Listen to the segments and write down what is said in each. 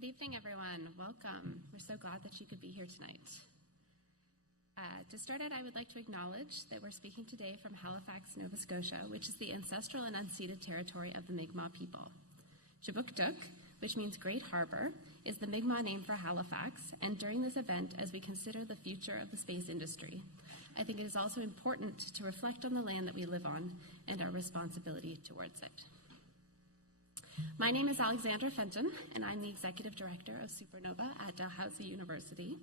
Good evening, everyone. Welcome. We're so glad that you could be here tonight. To start out, I would like to acknowledge that we're speaking today from Halifax, Nova Scotia, which is the ancestral and unceded territory of the Mi'kmaq people. Chibukduk, which means Great Harbor, is the Mi'kmaq name for Halifax, and during this event, as we consider the future of the space industry, I think it is also important to reflect on the land that we live on and our responsibility towards it. My name is Alexandra Fenton, and I'm the Executive Director of Supernova at Dalhousie University,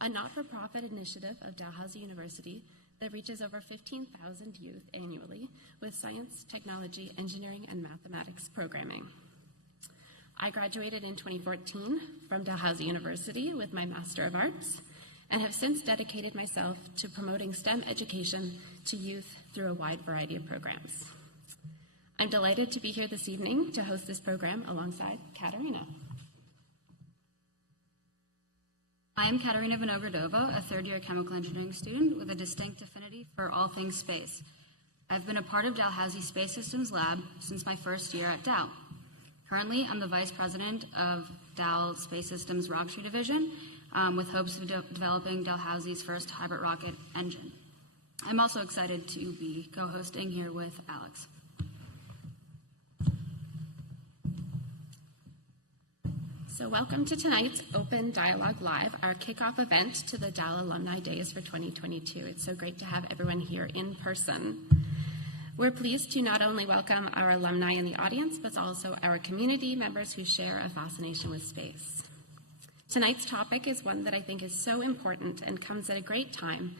a not-for-profit initiative of Dalhousie University that reaches over 15,000 youth annually with science, technology, engineering, and mathematics programming. I graduated in 2014 from Dalhousie University with my Master of Arts and have since dedicated myself to promoting STEM education to youth through a wide variety of programs. I'm delighted to be here this evening to host this program alongside Katerina. I'm Katerina Vinogradova, a third-year chemical engineering student with a distinct affinity for all things space. I've been a part of Dalhousie Space Systems Lab since my first year at Dal. Currently, I'm the Vice President of Dal Space Systems Rocketry Division, with hopes of developing Dalhousie's first hybrid rocket engine. I'm also excited to be co-hosting here with Alex. So welcome to tonight's Open Dialogue Live, our kickoff event to the Dal Alumni Days for 2022. It's so great to have everyone here in person. We're pleased to not only welcome our alumni in the audience, but also our community members who share a fascination with space. Tonight's topic is one that I think is so important and comes at a great time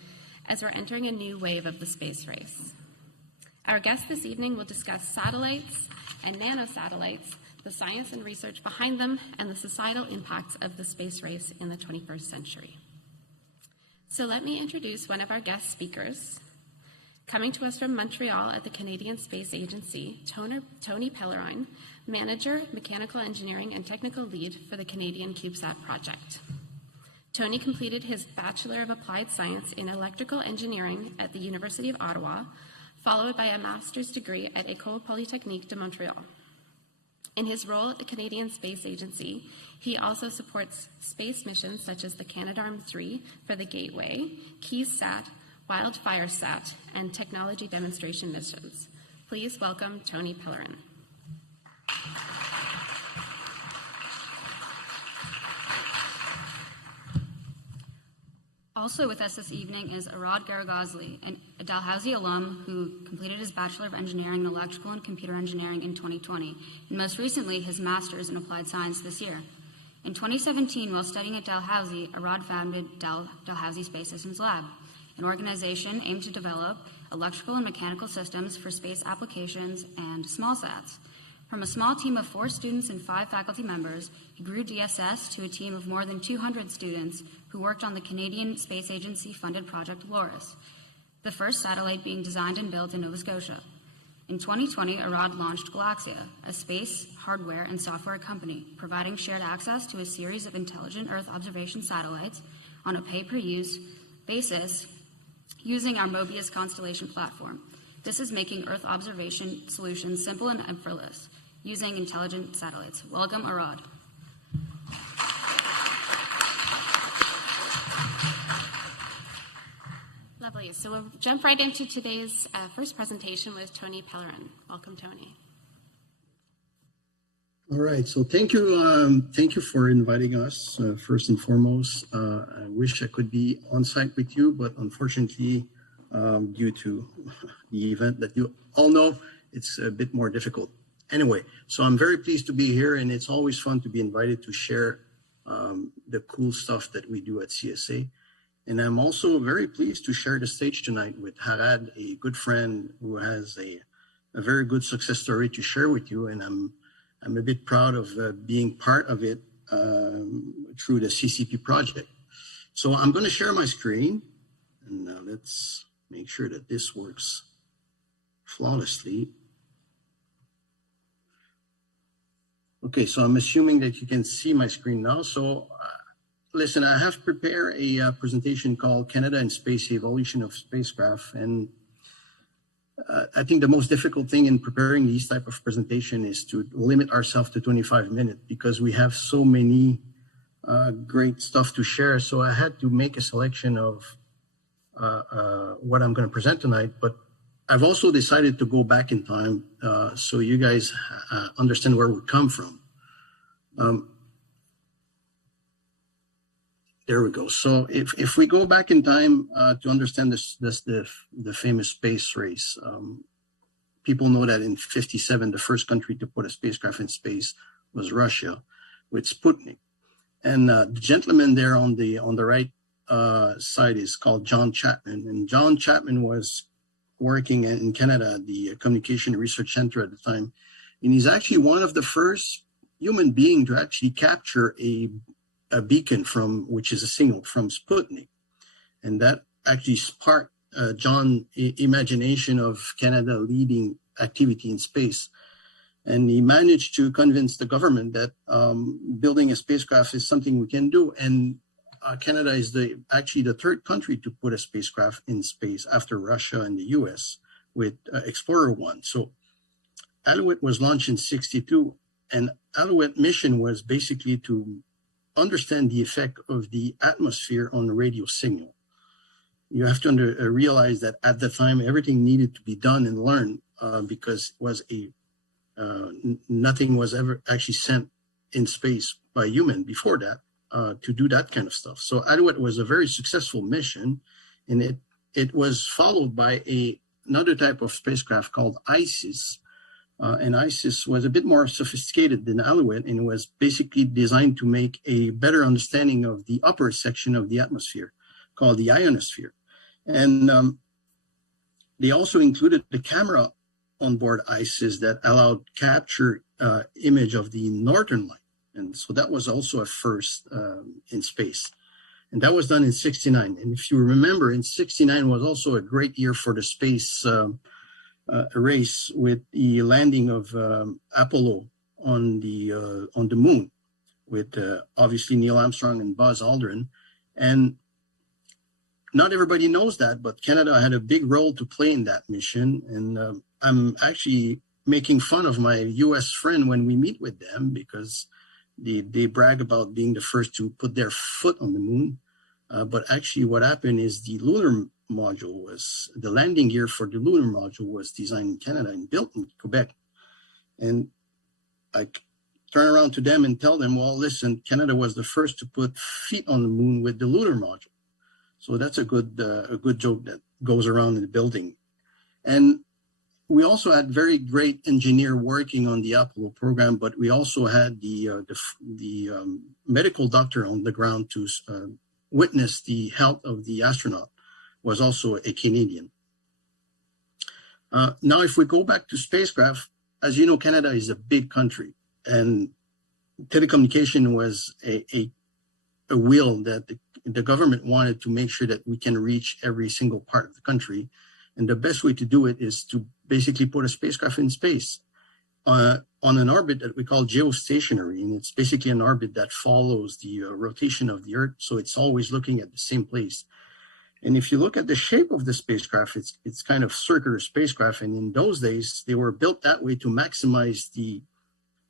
as we're entering a new wave of the space race. Our guests this evening will discuss satellites and nanosatellites, the science and research behind them, and the societal impacts of the space race in the 21st century. So let me introduce one of our guest speakers. Coming to us from Montreal at the Canadian Space Agency, Tony Pellerin, Manager, Mechanical Engineering and Technical Lead for the Canadian Cubesat project. Tony completed his Bachelor of Applied Science in Electrical Engineering at the University of Ottawa, followed by a master's degree at École Polytechnique de Montréal. In his role at the Canadian Space Agency, he also supports space missions such as the Canadarm II for the Gateway, Cubesat, WildfireSat, and technology demonstration missions. Please welcome Tony Pellerin. Also with us this evening is Arad Gharagozli, a Dalhousie alum who completed his Bachelor of Engineering in Electrical and Computer Engineering in 2020, and most recently his Master's in Applied Science this year. In 2017, while studying at Dalhousie, Arad founded Dalhousie Space Systems Lab, an organization aimed to develop electrical and mechanical systems for space applications and small sats. From a small team of 4 students and 5 faculty members, he grew DSS to a team of more than 200 students who worked on the Canadian Space Agency-funded Project Loris, the first satellite being designed and built in Nova Scotia. In 2020, Arad launched Galaxia, a space, hardware, and software company, providing shared access to a series of intelligent Earth observation satellites on a pay-per-use basis using our Mobius Constellation platform. This is making Earth observation solutions simple and effortless, using intelligent satellites. Welcome, Arad. Lovely. So we'll jump right into today's first presentation with Tony Pellerin. Welcome, Tony. All right. So thank you for inviting us. First and foremost, I wish I could be on site with you, but unfortunately, due to the event that you all know, it's a bit more difficult. Anyway, so I'm very pleased to be here, and it's always fun to be invited to share the cool stuff that we do at CSA. And I'm also very pleased to share the stage tonight with Arad, a good friend who has a very good success story to share with you. And I'm a bit proud of being part of it through the CCP project. So I'm going to share my screen, and let's make sure that this works flawlessly. Okay, so I'm assuming that you can see my screen now. So listen, I have prepared a presentation called Canada and Space: Evolution of Spacecraft, and I think the most difficult thing in preparing these type of presentation is to limit ourselves to 25 minutes because we have so many great stuff to share. So I had to make a selection of what I'm going to present tonight, but I've also decided to go back in time so you guys understand where we come from. There we go. So if we go back in time to understand the famous space race, people know that in '57, the first country to put a spacecraft in space was Russia with Sputnik. And the gentleman there on the right side is called John Chapman. And John Chapman was working in Canada, the Communication Research Center at the time. And he's actually one of the first human beings to actually capture a beacon which is a signal from Sputnik. And that actually sparked John's imagination of Canada leading activity in space. And he managed to convince the government that building a spacecraft is something we can do. And Canada is actually the third country to put a spacecraft in space after Russia and the US with Explorer 1. So Alouette was launched in '62, and Alouette mission was basically to understand the effect of the atmosphere on the radio signal. You have to realize that at the time, everything needed to be done and learned because it was nothing was ever actually sent in space by human before that to do that kind of stuff. So Alouette was a very successful mission, and it was followed by another type of spacecraft called ISIS. And ISIS was a bit more sophisticated than Alouette, and it was basically designed to make a better understanding of the upper section of the atmosphere, called the ionosphere. And they also included the camera on board ISIS that allowed capture image of the northern light. And so that was also a first in space. And that was done in '69. And if you remember, in '69 was also a great year for the space race with the landing of Apollo on the moon with obviously Neil Armstrong and Buzz Aldrin. And not everybody knows that, but Canada had a big role to play in that mission. And I'm actually making fun of my US friend when we meet with them because they brag about being the first to put their foot on the moon. But actually what happened is the landing gear for the lunar module was designed in Canada and built in Quebec. And I turn around to them and tell them, well, listen, Canada was the first to put feet on the moon with the lunar module. So that's a good joke that goes around in the building. And we also had very great engineer working on the Apollo program, but we also had the medical doctor on the ground to witness the health of the astronaut, was also a Canadian. Now, if we go back to spacecraft, as you know, Canada is a big country, and telecommunication was a wheel that the government wanted to make sure that we can reach every single part of the country. And the best way to do it is to basically put a spacecraft in space on an orbit that we call geostationary. And it's basically an orbit that follows the rotation of the Earth. So it's always looking at the same place. And if you look at the shape of the spacecraft, it's kind of circular spacecraft. And in those days, they were built that way to maximize the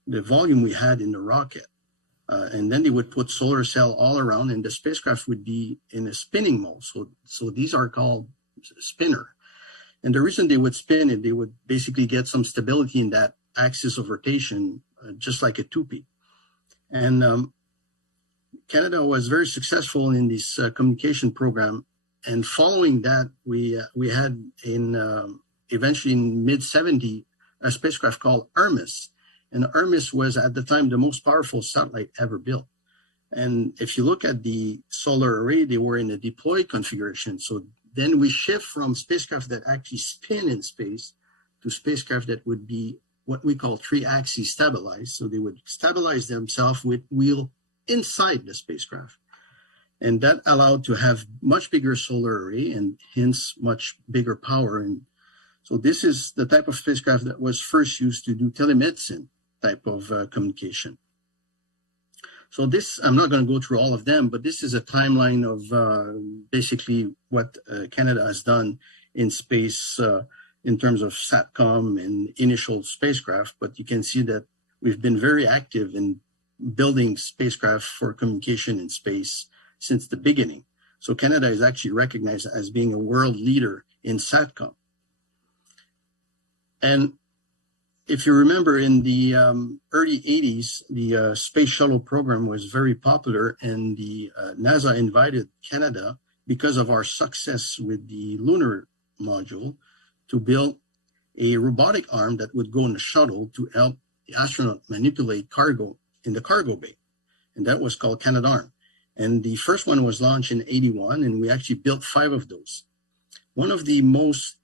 volume we had in the rocket. And then they would put solar cell all around, and the spacecraft would be in a spinning mode. So these are called spinner. And the reason they would spin it, they would basically get some stability in that axis of rotation, just like a toupee. And Canada was very successful in this communication program. And following that, we had eventually in mid-70 a spacecraft called Hermes. And Hermes was at the time the most powerful satellite ever built. And if you look at the solar array, they were in a deployed configuration. So then we shift from spacecraft that actually spin in space to spacecraft that would be what we call three-axis stabilized. So they would stabilize themselves with wheel inside the spacecraft. And that allowed to have much bigger solar array and hence much bigger power. And so this is the type of spacecraft that was first used to do telemedicine type of communication. So this, I'm not going to go through all of them, but this is a timeline of basically what Canada has done in space in terms of SATCOM and initial spacecraft, but you can see that we've been very active in building spacecraft for communication in space since the beginning. So Canada is actually recognized as being a world leader in SATCOM. And if you remember, in the early 80s, the Space Shuttle program was very popular, and the NASA invited Canada, because of our success with the lunar module, to build a robotic arm that would go in the shuttle to help the astronaut manipulate cargo in the cargo bay. And that was called Canadarm. And the first one was launched in 81, and we actually built 5 of those. One of the most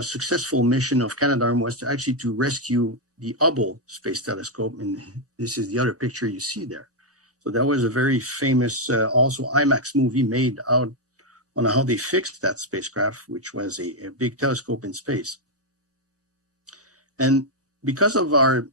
successful mission of Canadarm was to rescue the Hubble Space Telescope, and this is the other picture you see there. So that was a very famous, also IMAX movie made out on how they fixed that spacecraft, which was a big telescope in space. And because of our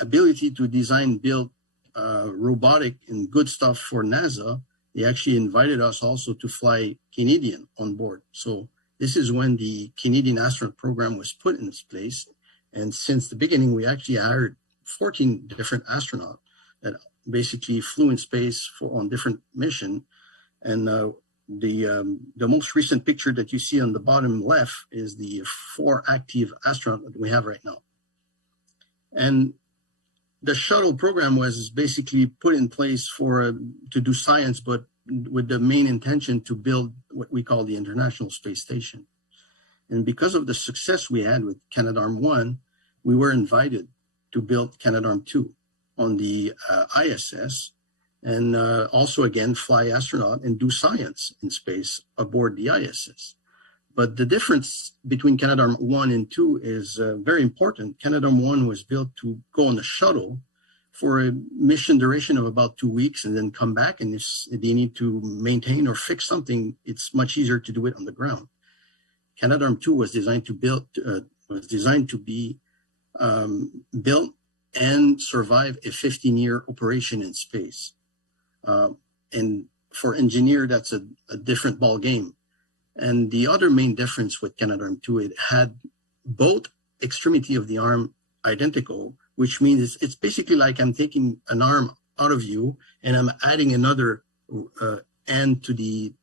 ability to design, build robotic and good stuff for NASA, they actually invited us also to fly Canadian on board. So this is when the Canadian astronaut program was put in place. And since the beginning, we actually hired 14 different astronauts that basically flew in space on different missions. And the most recent picture that you see on the bottom left is the 4 active astronauts that we have right now. And the shuttle program was basically put in place to do science, but with the main intention to build what we call the International Space Station. And because of the success we had with Canadarm I, we were invited to build Canadarm II on the ISS, and also again fly astronaut and do science in space aboard the ISS. But the difference between Canadarm 1 and 2 is very important. Canadarm 1 was built to go on a shuttle for a mission duration of about 2 weeks and then come back. And if they need to maintain or fix something, it's much easier to do it on the ground. Canadarm 2 was designed to be built and survive a 15-year operation in space. And for engineer, that's a different ball game. And the other main difference with Canadarm 2, it had both extremity of the arm identical, which means it's basically like I'm taking an arm out of you and I'm adding another end to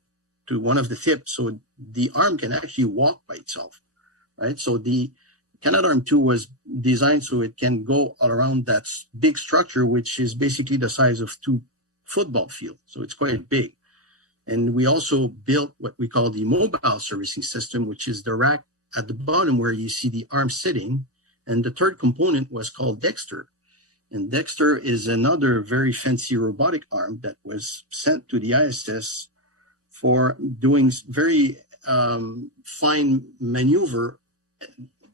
one of the tips, so the arm can actually walk by itself, right? So the Canadarm 2 was designed so it can go all around that big structure, which is basically the size of 2 football fields. So it's quite big. And we also built what we call the mobile servicing system, which is the rack at the bottom where you see the arm sitting. And the third component was called Dexter. And Dexter is another very fancy robotic arm that was sent to the ISS for doing very fine maneuver.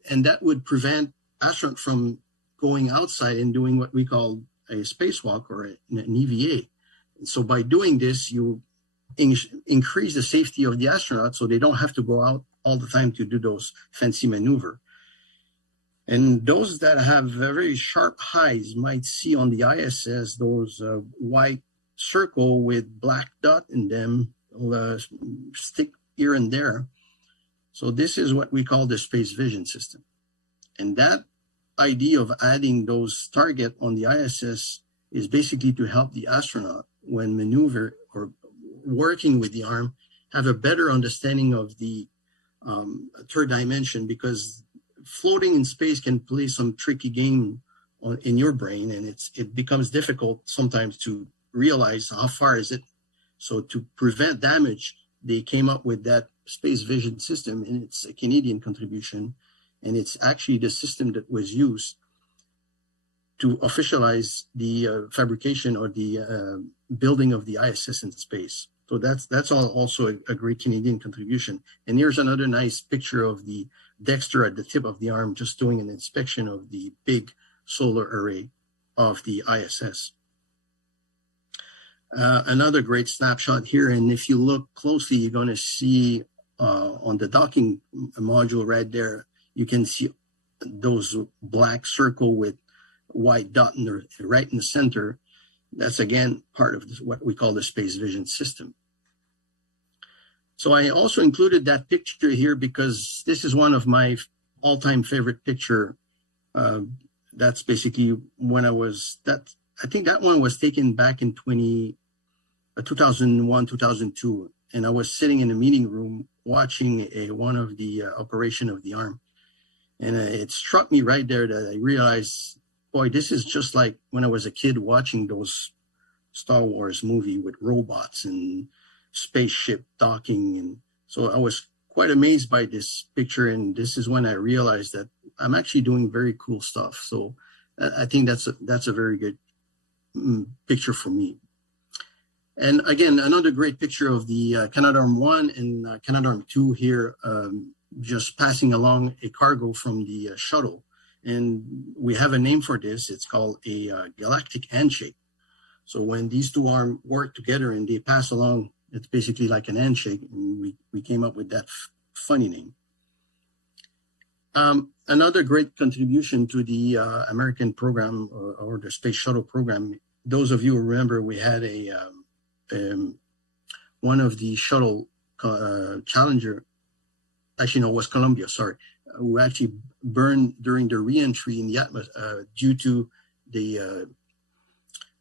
And that would prevent astronauts from going outside and doing what we call a spacewalk or an EVA. And so by doing this, you increase the safety of the astronauts so they don't have to go out all the time to do those fancy maneuver. And those that have very sharp eyes might see on the ISS those white circle with black dot in them, stick here and there. So this is what we call the space vision system. And that idea of adding those targets on the ISS is basically to help the astronaut when maneuver or working with the arm have a better understanding of the third dimension, because floating in space can play some tricky game in your brain, and it becomes difficult sometimes to realize how far is it. So to prevent damage, they came up with that space vision system, and it's a Canadian contribution, and it's actually the system that was used to officialize the fabrication or the building of the ISS in space. So that's also a great Canadian contribution. And here's another nice picture of the Dexter at the tip of the arm, just doing an inspection of the big solar array of the ISS. Another great snapshot here, and if you look closely, you're going to see on the docking module right there, you can see those black circle with white dot right in the center. That's again part of what we call the space vision system. So I also included that picture here because this is one of my all-time favorite picture. That's basically when I think that one was taken back in 2001, 2002. And I was sitting in a meeting room watching one of the operation of the arm. And it struck me right there that I realized, boy, this is just like when I was a kid watching those Star Wars movie with robots and spaceship docking. And so I was quite amazed by this picture. And this is when I realized that I'm actually doing very cool stuff. So I think that's a very good picture for me. And again, another great picture of the Canadarm I and Canadarm II here, just passing along a cargo from the shuttle. And we have a name for this. It's called a Galactic Handshake. So when these two arms work together and they pass along, it's basically like an handshake. And we came up with that funny name. Another great contribution to the American program or the Space Shuttle program. Those of you who remember, we had one of the shuttle Challenger, actually no, it was Columbia, sorry, who actually burned during the re-entry in the atmosphere due to the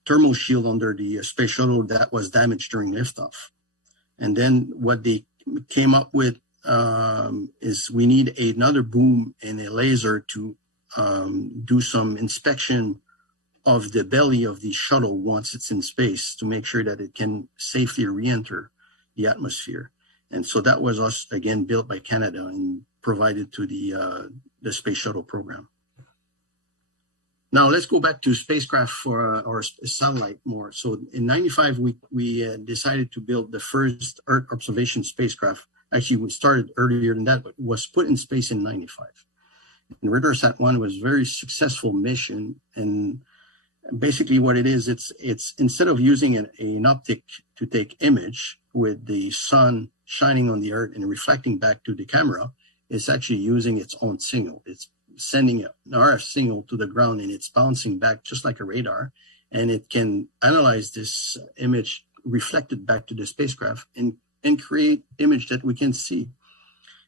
thermal shield under the space shuttle that was damaged during liftoff. And then what they came up with is we need another boom and a laser to do some inspection of the belly of the shuttle once it's in space to make sure that it can safely re-enter the atmosphere. And so that was us, again, built by Canada and provided to the space shuttle program. Now let's go back to spacecraft for our satellite more. So in 95, we decided to build the first Earth observation spacecraft. Actually, we started earlier than that, but was put in space in 95. And RadarSat-1 was a very successful mission. And basically what it is, it's instead of using an optic to take image with the sun shining on the Earth and reflecting back to the camera, it's actually using its own signal. It's sending an RF signal to the ground and it's bouncing back just like a radar. And it can analyze this image reflected back to the spacecraft and create image that we can see.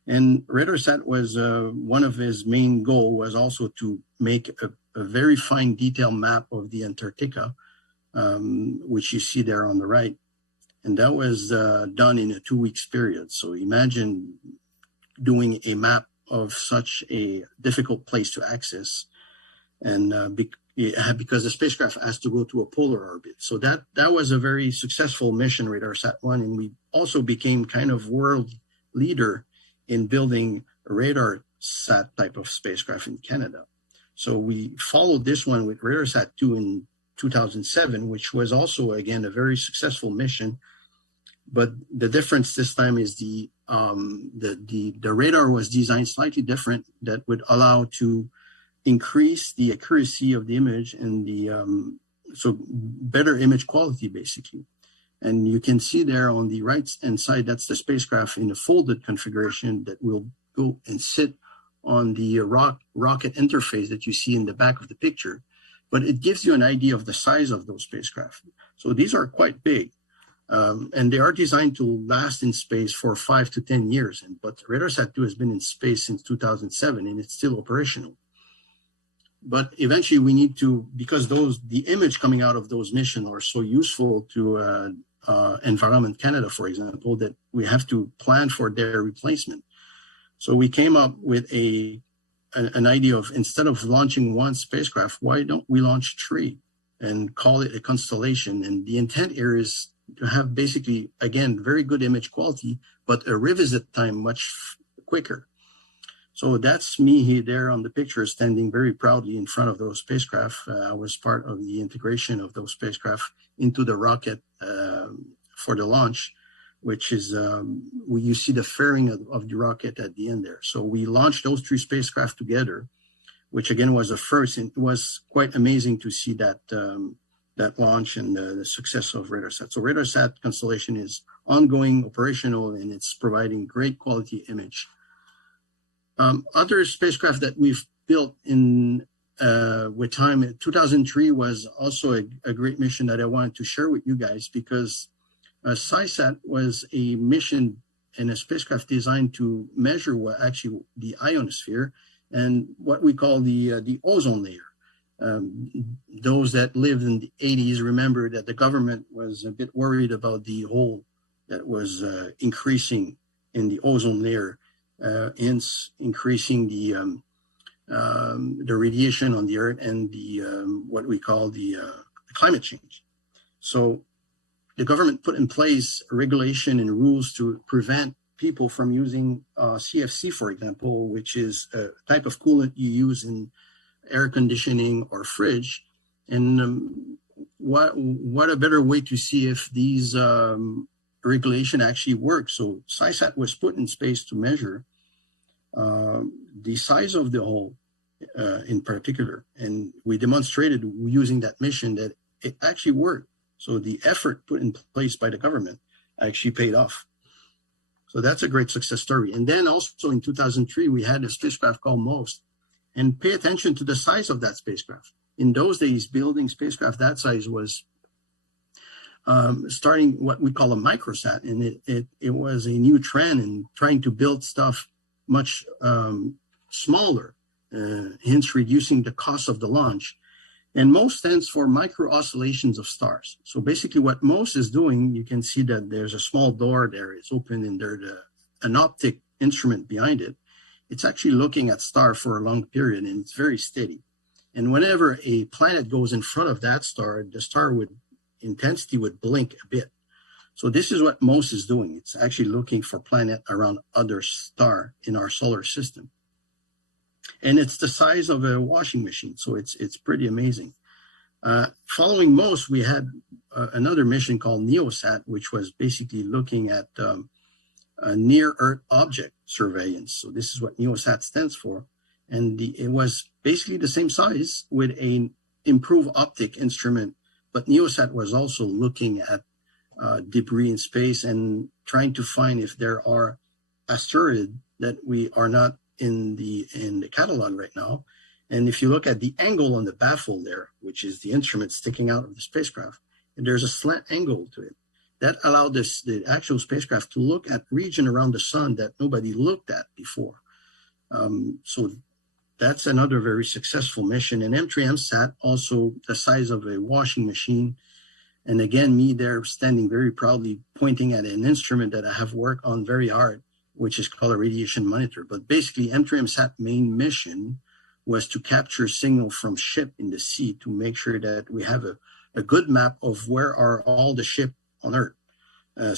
And RadarSat was one of his main goal was also to make a very fine detailed map of the Antarctica, which you see there on the right. And that was done in a 2 weeks period. So imagine doing a map of such a difficult place to access. And because the spacecraft has to go to a polar orbit. So that was a very successful mission, RadarSat-1. And we also became kind of world leader in building a RadarSat type of spacecraft in Canada. So we followed this one with RadarSat-2 in 2007, which was also, again, a very successful mission. But the difference this time is the radar was designed slightly different that would allow to increase the accuracy of the image and so better image quality, basically. And you can see there on the right hand side, that's the spacecraft in a folded configuration that will go and sit on the rocket interface that you see in the back of the picture. But it gives you an idea of the size of those spacecraft. So these are quite big. And they are designed to last in space for 5 to 10 years. But RadarSat-2 has been in space since 2007 and it's still operational. But eventually we need to, because the image coming out of those missions are so useful to Environment Canada, for example, that we have to plan for their replacement. So we came up with an idea of, instead of launching one spacecraft, why don't we launch 3 and call it a constellation? And the intent here is to have basically, again, very good image quality, but a revisit time much quicker. So that's me there on the picture, standing very proudly in front of those spacecraft. I was part of the integration of those spacecraft into the rocket for the launch, which is where you see the fairing of the rocket at the end there. So we launched those 3 spacecraft together, which again was a first. And it was quite amazing to see that launch and the success of RadarSat. So RadarSat Constellation is ongoing, operational, and it's providing great quality image. Other spacecraft that we've built in with time, 2003 was also a great mission that I wanted to share with you guys, because Sciset was a mission and a spacecraft designed to measure what actually the ionosphere and what we call the ozone layer. Those that lived in the 80s remember that the government was a bit worried about the hole that was increasing in the ozone layer, hence increasing the radiation on the Earth and the what we call the climate change. So the government put in place a regulation and rules to prevent people from using CFC, for example, which is a type of coolant you use in air conditioning or fridge. And what a better way to see if these regulation actually work. So Sciset was put in space to measure the size of the hole in particular. And we demonstrated using that mission that it actually worked. So the effort put in place by the government actually paid off. So that's a great success story. And then also in 2003, we had a spacecraft called MASc. And pay attention to the size of that spacecraft. In those days, building spacecraft that size was starting what we call a microsat. And it was a new trend in trying to build stuff much smaller, hence reducing the cost of the launch. And MASc stands for micro oscillations of stars. So basically what MASc is doing, you can see that there's a small door there. It's open and there's an optic instrument behind it. It's actually looking at star for a long period and it's very steady. And whenever a planet goes in front of that star, the star intensity would blink a bit. So this is what MASc is doing. It's actually looking for planet around other star in our solar system. And it's the size of a washing machine. So it's pretty amazing. Following MASc, we had another mission called Neosat, which was basically looking at a near Earth object surveillance. So this is what Neosat stands for. And it was basically the same size with an improved optic instrument. But Neosat was also looking at debris in space and trying to find if there are asteroids that we are not in the catalog right now. And if you look at the angle on the baffle there, which is the instrument sticking out of the spacecraft, and there's a slant angle to it. That allowed the actual spacecraft to look at region around the sun that nobody looked at before. So that's another very successful mission. And M3MSat, also the size of a washing machine. And again, me there standing very proudly pointing at an instrument that I have worked on very hard, which is called a radiation monitor. But basically, M3MSat main mission was to capture signal from ship in the sea to make sure that we have a good map of where are all the ship on Earth.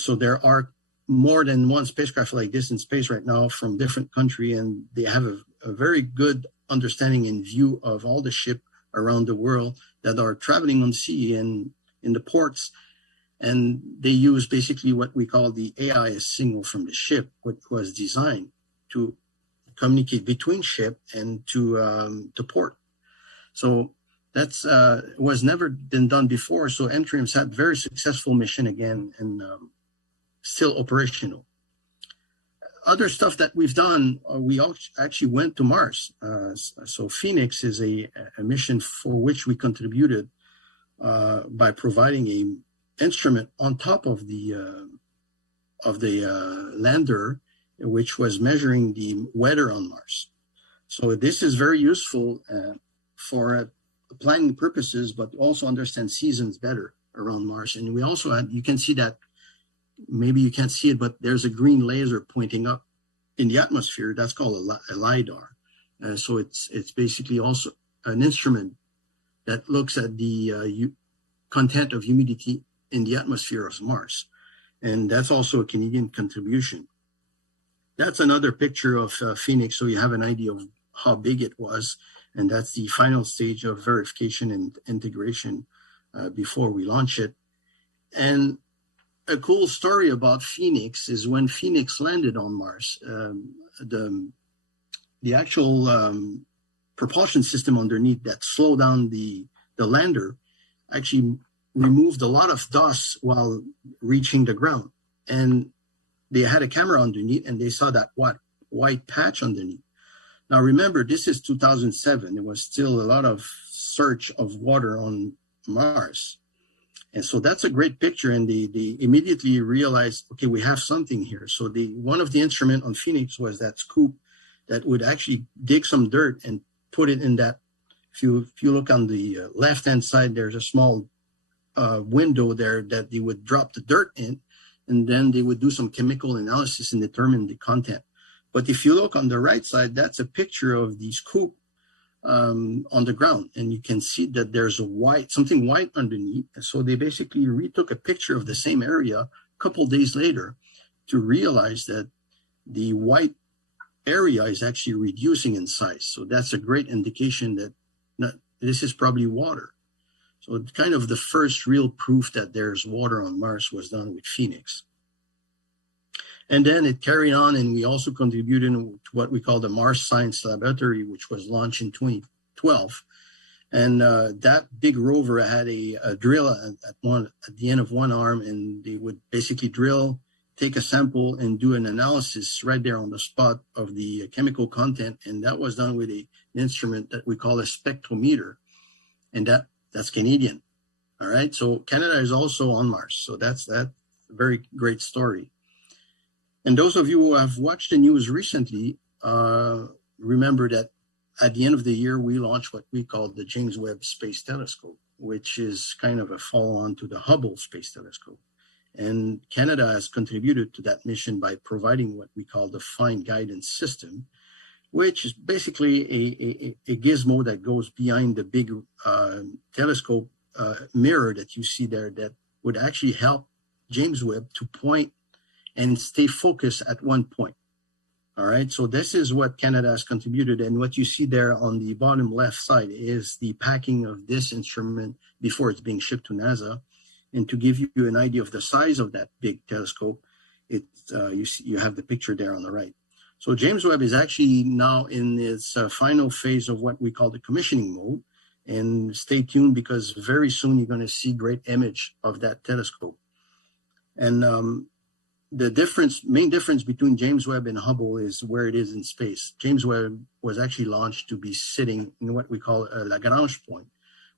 So there are more than one spacecraft like this in space right now from different countries, and they have a very good understanding and view of all the ship around the world that are traveling on sea and in the ports. And they use basically what we call the AIS signal from the ship, which was designed to communicate between ship and to port. So that's was never been done before. So M3MSat, very successful mission again, and still operational. Other stuff that we've done, we actually went to Mars. So Phoenix is a mission for which we contributed by providing a instrument on top of the lander, which was measuring the weather on Mars. So this is very useful for planning purposes, but also understand seasons better around Mars. And we also had, you can see that, maybe you can't see it, but there's a green laser pointing up in the atmosphere. That's called a LiDAR. So it's basically also an instrument that looks at the content of humidity in the atmosphere of Mars. And that's also a Canadian contribution. That's another picture of Phoenix, so you have an idea of how big it was. And that's the final stage of verification and integration before we launch it. And a cool story about Phoenix is when Phoenix landed on Mars, the actual propulsion system underneath that slowed down the lander actually removed a lot of dust while reaching the ground. And they had a camera underneath and they saw that white patch underneath. Now remember, this is 2007. There was still a lot of search of water on Mars. And so that's a great picture. And they immediately realized, okay, we have something here. So one of the instruments on Phoenix was that scoop that would actually dig some dirt and put it in that. If you look on the left-hand side, there's a small window there that they would drop the dirt in, and then they would do some chemical analysis and determine the content. But if you look on the right side, that's a picture of the scoop on the ground, and you can see that there's something white underneath. And so they basically retook a picture of the same area a couple days later to realize that the white area is actually reducing in size. So that's a great indication that this is probably water. So kind of the first real proof that there's water on Mars was done with Phoenix. And then it carried on, and we also contributed to what we call the Mars Science Laboratory, which was launched in 2012. And that big rover had a drill at the end of one arm, and they would basically drill, take a sample, and do an analysis right there on the spot of the chemical content. And that was done with an instrument that we call a spectrometer. And that's Canadian. All right. So Canada is also on Mars. So that's a very great story. And those of you who have watched the news recently, remember that at the end of the year, we launched what we call the James Webb Space Telescope, which is kind of a follow-on to the Hubble Space Telescope. And Canada has contributed to that mission by providing what we call the Find Guidance System, which is basically a gizmo that goes behind the big telescope mirror that you see there that would actually help James Webb to point and stay focused at one point. All right, so this is what Canada has contributed, and what you see there on the bottom left side is the packing of this instrument before it's being shipped to NASA. And to give you an idea of the size of that big telescope, you have the picture there on the right. So James Webb is actually now in its final phase of what we call the commissioning mode. And stay tuned, because very soon you're going to see great image of that telescope. And the main difference between James Webb and Hubble is where it is in space. James Webb was actually launched to be sitting in what we call a Lagrange point,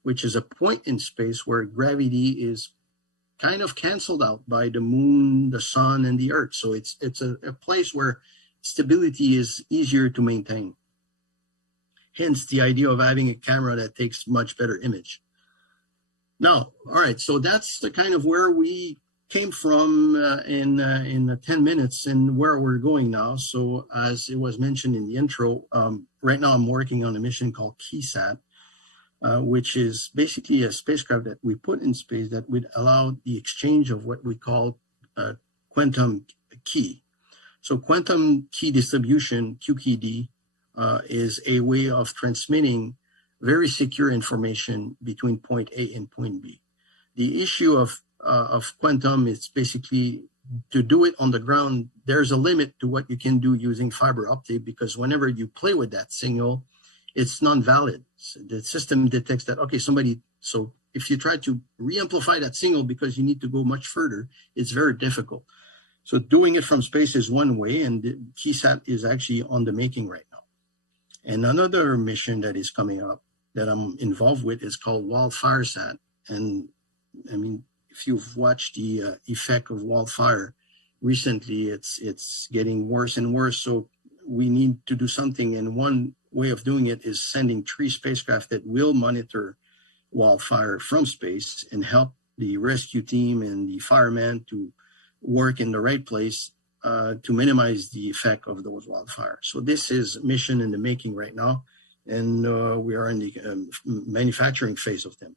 which is a point in space where gravity is kind of canceled out by the moon, the sun, and the earth. So it's a place where stability is easier to maintain. Hence the idea of having a camera that takes much better image. Now, all right, so that's the kind of where we came from in 10 minutes and where we're going now. So as it was mentioned in the intro, right now I'm working on a mission called Cubesat, which is basically a spacecraft that we put in space that would allow the exchange of what we call quantum key. So quantum key distribution, QKD, is a way of transmitting very secure information between point A and point B. The issue of quantum is basically to do it on the ground. There's a limit to what you can do using fiber optic, because whenever you play with that signal, it's non-valid. So the system detects that, okay, so if you try to re-amplify that signal because you need to go much further, it's very difficult. So doing it from space is one way, and the Cubesat is actually on the making right now. And another mission that is coming up that I'm involved with is called WildfireSat. And I mean, if you've watched the effect of wildfire recently, it's getting worse and worse. So we need to do something. And one way of doing it is sending 3 spacecraft that will monitor wildfire from space and help the rescue team and the firemen to work in the right place to minimize the effect of those wildfires. So this is a mission in the making right now, and we are in the manufacturing phase of them.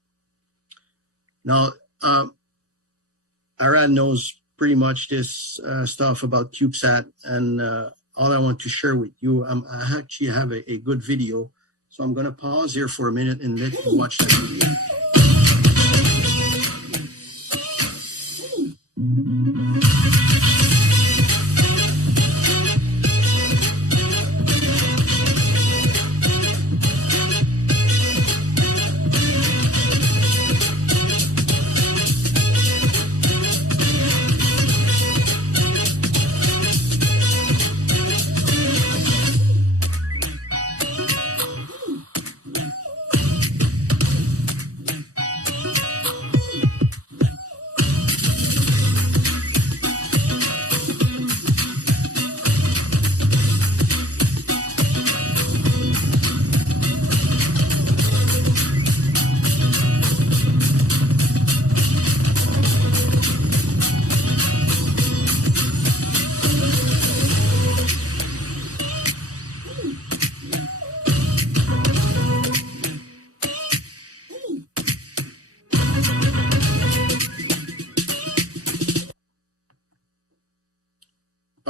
Now, Arad knows pretty much this stuff about Cubesat, and all I want to share with you, I actually have a good video, so I'm going to pause here for a minute and let you watch that video.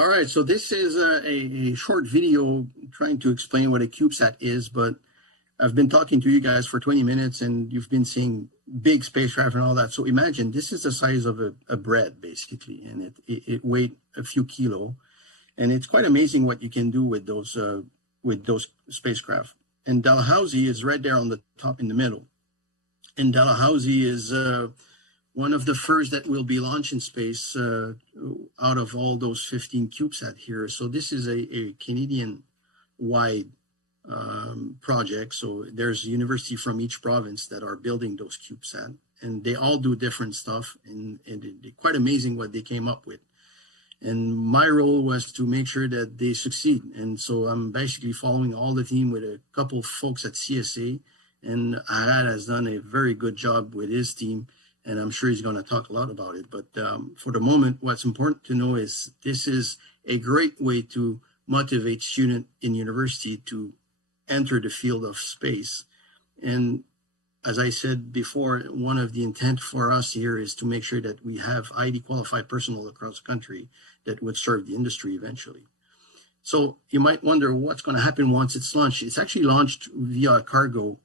All right, so this is a short video trying to explain what a CubeSat is, but I've been talking to you guys for 20 minutes and you've been seeing big spacecraft and all that. So imagine this is the size of a bread, basically, and it weighed a few kilo. And it's quite amazing what you can do with those spacecraft. And Dalhousie is right there on the top in the middle. And Dalhousie is one of the first that will be launched in space out of all those 15 CubeSat here. So this is a Canadian-wide project. So there's a university from each province that are building those CubeSat, and they all do different stuff, and it's quite amazing what they came up with. And my role was to make sure that they succeed. And so I'm basically following all the team with a couple of folks at CSA, and Arad has done a very good job with his team, and I'm sure he's going to talk a lot about it. But for the moment, what's important to know is this is a great way to motivate students in university to enter the field of space. And as I said before, one of the intent for us here is to make sure that we have highly qualified personnel across the country that would serve the industry eventually. So you might wonder what's going to happen once it's launched. It's actually launched via a cargo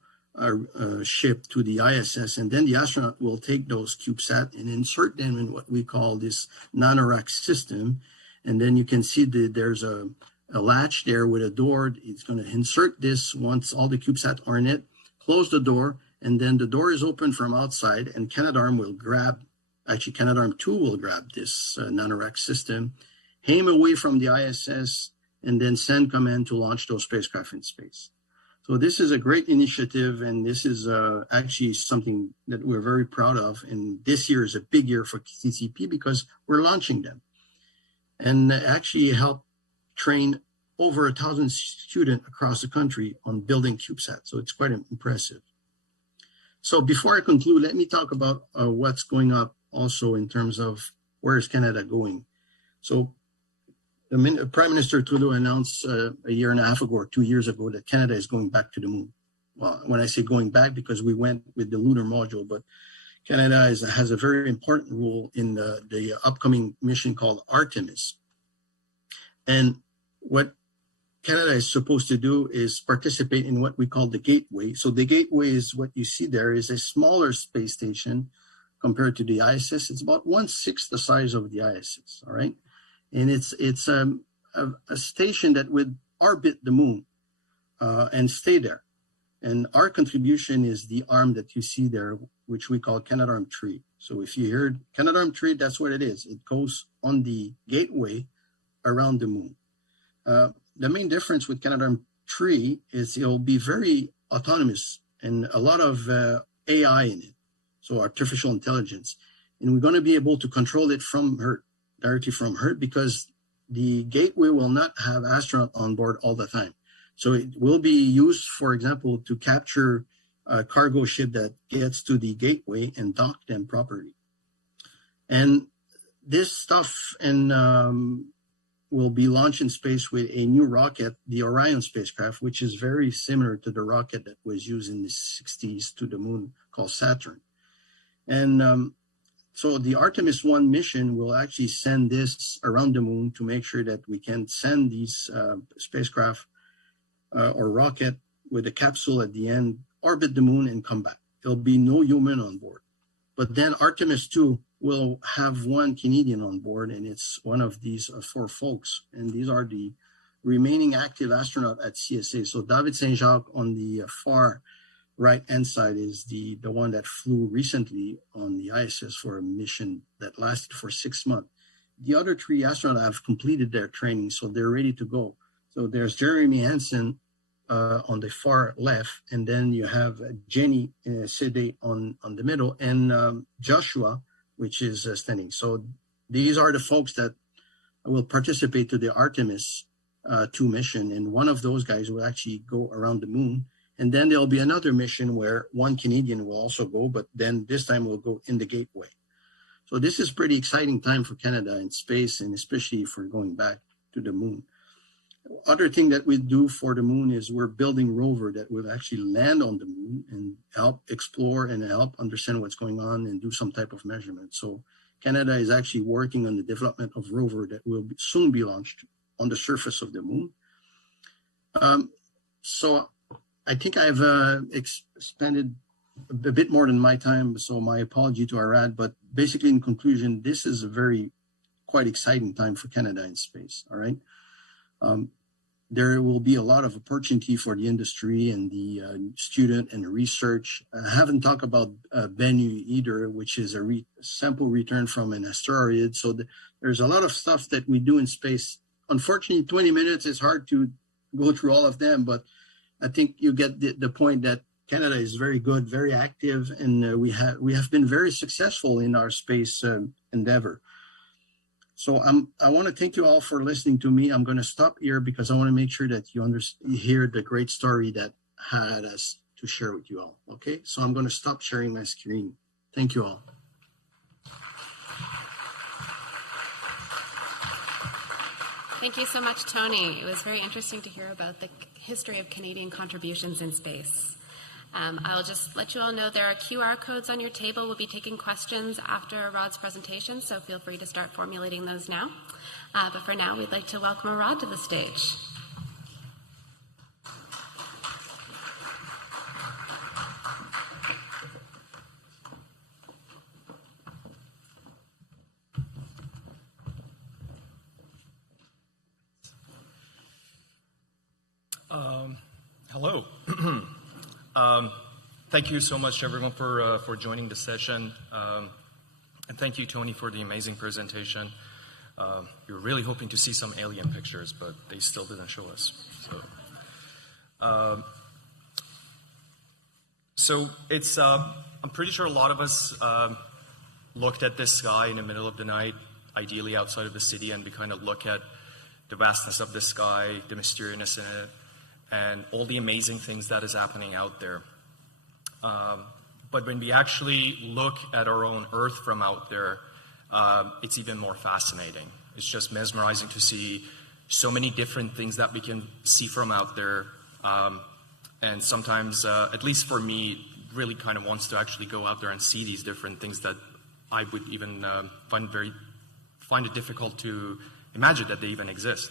ship to the ISS, and then the astronaut will take those CubeSat and insert them in what we call this nanorack system. And then you can see that there's a latch there with a door. It's going to insert this once all the CubeSat are in it, close the door, and then the door is open from outside, and Canadarm will grab, actually Canadarm II will grab this nanorack system, aim away from the ISS, and then send command to launch those spacecraft in space. So this is a great initiative, and this is actually something that we're very proud of. And this year is a big year for CCP because we're launching them, and actually help train over 1,000 students across the country on building CubeSat. So it's quite impressive. So before I conclude, let me talk about what's going up also in terms of where is Canada going. So the Prime Minister Trudeau announced a year and a half ago or 2 years ago that Canada is going back to the moon. Well, when I say going back, because we went with the lunar module, but Canada has a very important role in the upcoming mission called Artemis. And what Canada is supposed to do is participate in what we call the Gateway. So the Gateway is what you see there is a smaller space station compared to the ISS. It's about 1/6 the size of the ISS, all right? And it's a station that would orbit the moon and stay there. And our contribution is the arm that you see there, which we call Canadarm III. So if you heard Canadarm III, that's what it is. It goes on the Gateway around the moon. The main difference with Canadarm III is it'll be very autonomous and a lot of AI in it, so artificial intelligence. And we're going to be able to control it from Earth, directly from Earth, because the Gateway will not have astronauts on board all the time. So it will be used, for example, to capture a cargo ship that gets to the Gateway and dock them properly. And this stuff will be launched in space with a new rocket, the Orion spacecraft, which is very similar to the rocket that was used in the 60s to the moon called Saturn. And so the Artemis 1 mission will actually send this around the moon to make sure that we can send these spacecraft or rocket with a capsule at the end, orbit the moon and come back. There'll be no human on board. But then Artemis 2 will have one Canadian on board, and it's one of these 4 folks. And these are the remaining active astronaut at CSA. So David Saint-Jacques on the far right-hand side is the one that flew recently on the ISS for a mission that lasted for 6 months. The other 3 astronauts have completed their training, so they're ready to go. So there's Jeremy Hansen on the far left, and then you have Jenny Sede on the middle, and Joshua, which is standing. So these are the folks that will participate to the Artemis 2 mission, and one of those guys will actually go around the moon. And then there'll be another mission where one Canadian will also go, but then this time we'll go in the Gateway. So this is pretty exciting time for Canada in space, and especially for going back to the moon. Other thing that we do for the moon is we're building rover that will actually land on the moon and help explore and help understand what's going on and do some type of measurement. So Canada is actually working on the development of rover that will soon be launched on the surface of the moon. So I think I've expended a bit more than my time, so my apology to Arad, but basically in conclusion, this is a quite exciting time for Canada in space, all right? There will be a lot of opportunity for the industry and the student and the research. I haven't talked about Bennu either, which is a sample return from an asteroid. So there's a lot of stuff that we do in space. Unfortunately, 20 minutes is hard to go through all of them, but I think you get the point that Canada is very good, very active, and we have been very successful in our space endeavor. So I want to thank you all for listening to me. I'm going to stop here because I want to make sure that you hear the great story that had us to share with you all. Okay, so I'm going to stop sharing my screen. Thank you all. Thank you so much, Tony. It was very interesting to hear about the history of Canadian contributions in space. I'll just let you all know there are QR codes on your table. We'll be taking questions after Arad's presentation, so feel free to start formulating those now. But for now, we'd like to welcome Arad to the stage. Hello. Thank you so much, everyone, for joining the session. And thank you, Tony, for the amazing presentation. We were really hoping to see some alien pictures, but they still didn't show us. So it's, I'm pretty sure a lot of us looked at this sky in the middle of the night, ideally outside of the city, and we kind of look at the vastness of the sky, the mysteriousness in it, and all the amazing things that is happening out there. But when we actually look at our own Earth from out there, it's even more fascinating. It's just mesmerizing to see so many different things that we can see from out there. And sometimes, at least for me, really kind of wants to actually go out there and see these different things that I would even find it difficult to imagine that they even exist.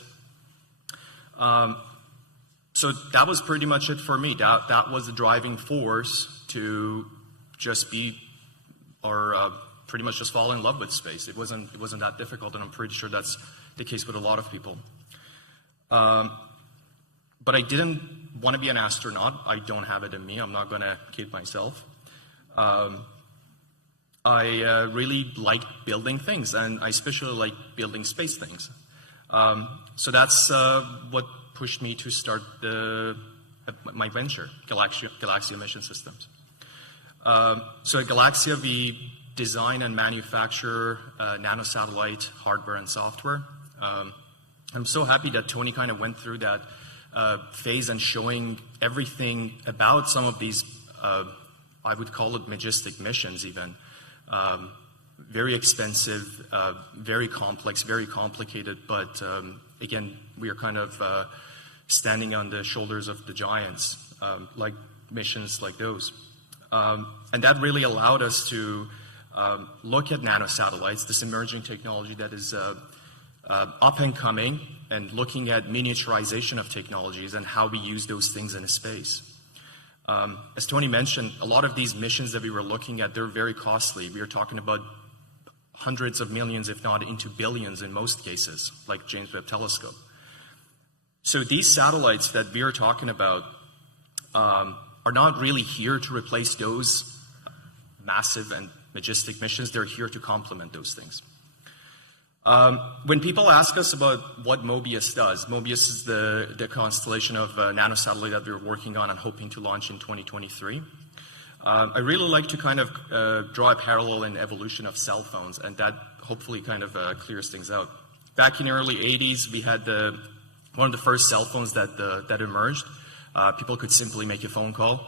So that was pretty much it for me. That was the driving force to just be, or pretty much just fall in love with space. It wasn't that difficult, and I'm pretty sure that's the case with a lot of people. But I didn't want to be an astronaut. I don't have it in me. I'm not going to kid myself. I really like building things, and I especially like building space things. So that's what pushed me to start my venture, Galaxia Mission Systems. So at Galaxia, we design and manufacture nanosatellite hardware and software. I'm so happy that Tony kind of went through that phase and showing everything about some of these, I would call it majestic missions even. Very expensive, very complex, very complicated, but again, we are kind of standing on the shoulders of the giants, like missions like those. And that really allowed us to look at nanosatellites, this emerging technology that is up and coming, and looking at miniaturization of technologies and how we use those things in space. As Tony mentioned, a lot of these missions that we were looking at, they're very costly. We are talking about hundreds of millions, if not into billions in most cases, like James Webb Telescope. So these satellites that we are talking about are not really here to replace those massive and majestic missions. They're here to complement those things. When people ask us about what Mobius does, Mobius is the constellation of nanosatellite that we're working on and hoping to launch in 2023. I really like to kind of draw a parallel in evolution of cell phones, and that hopefully kind of clears things out. Back in the early 80s, we had one of the first cell phones that emerged. People could simply make a phone call.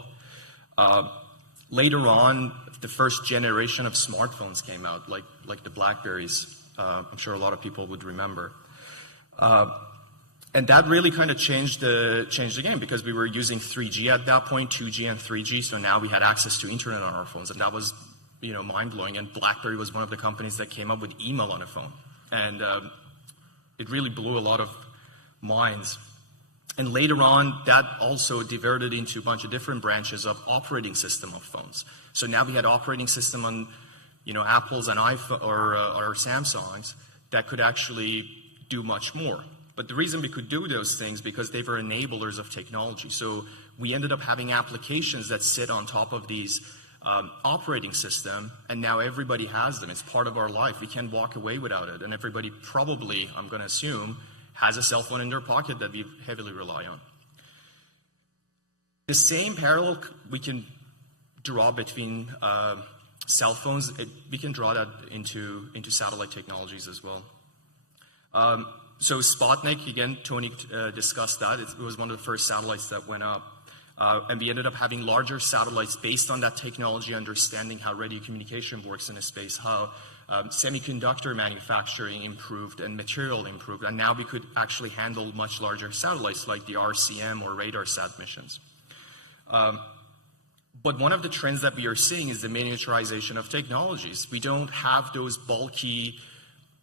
Later on, the first generation of smartphones came out, like the Blackberries. I'm sure a lot of people would remember. And that really kind of changed the game, because we were using 3G at that point, 2G and 3G, so now we had access to internet on our phones, and that was mind-blowing. And BlackBerry was one of the companies that came up with email on a phone. And it really blew a lot of minds. And later on, that also diverted into a bunch of different branches of operating system of phones. So now we had operating system on, Apple's and iPhone or Samsung's that could actually do much more. But the reason we could do those things because they were enablers of technology. So we ended up having applications that sit on top of these operating system, and now everybody has them. It's part of our life. We can't walk away without it. And everybody probably, I'm going to assume, has a cell phone in their pocket that we heavily rely on. The same parallel we can draw between cell phones. We can draw that into satellite technologies as well. So Sputnik, again, Tony discussed that. It was one of the first satellites that went up. And we ended up having larger satellites based on that technology, understanding how radio communication works in space, how semiconductor manufacturing improved and material improved. And now we could actually handle much larger satellites like the RCM or RadarSat missions. But one of the trends that we are seeing is the miniaturization of technologies. We don't have those bulky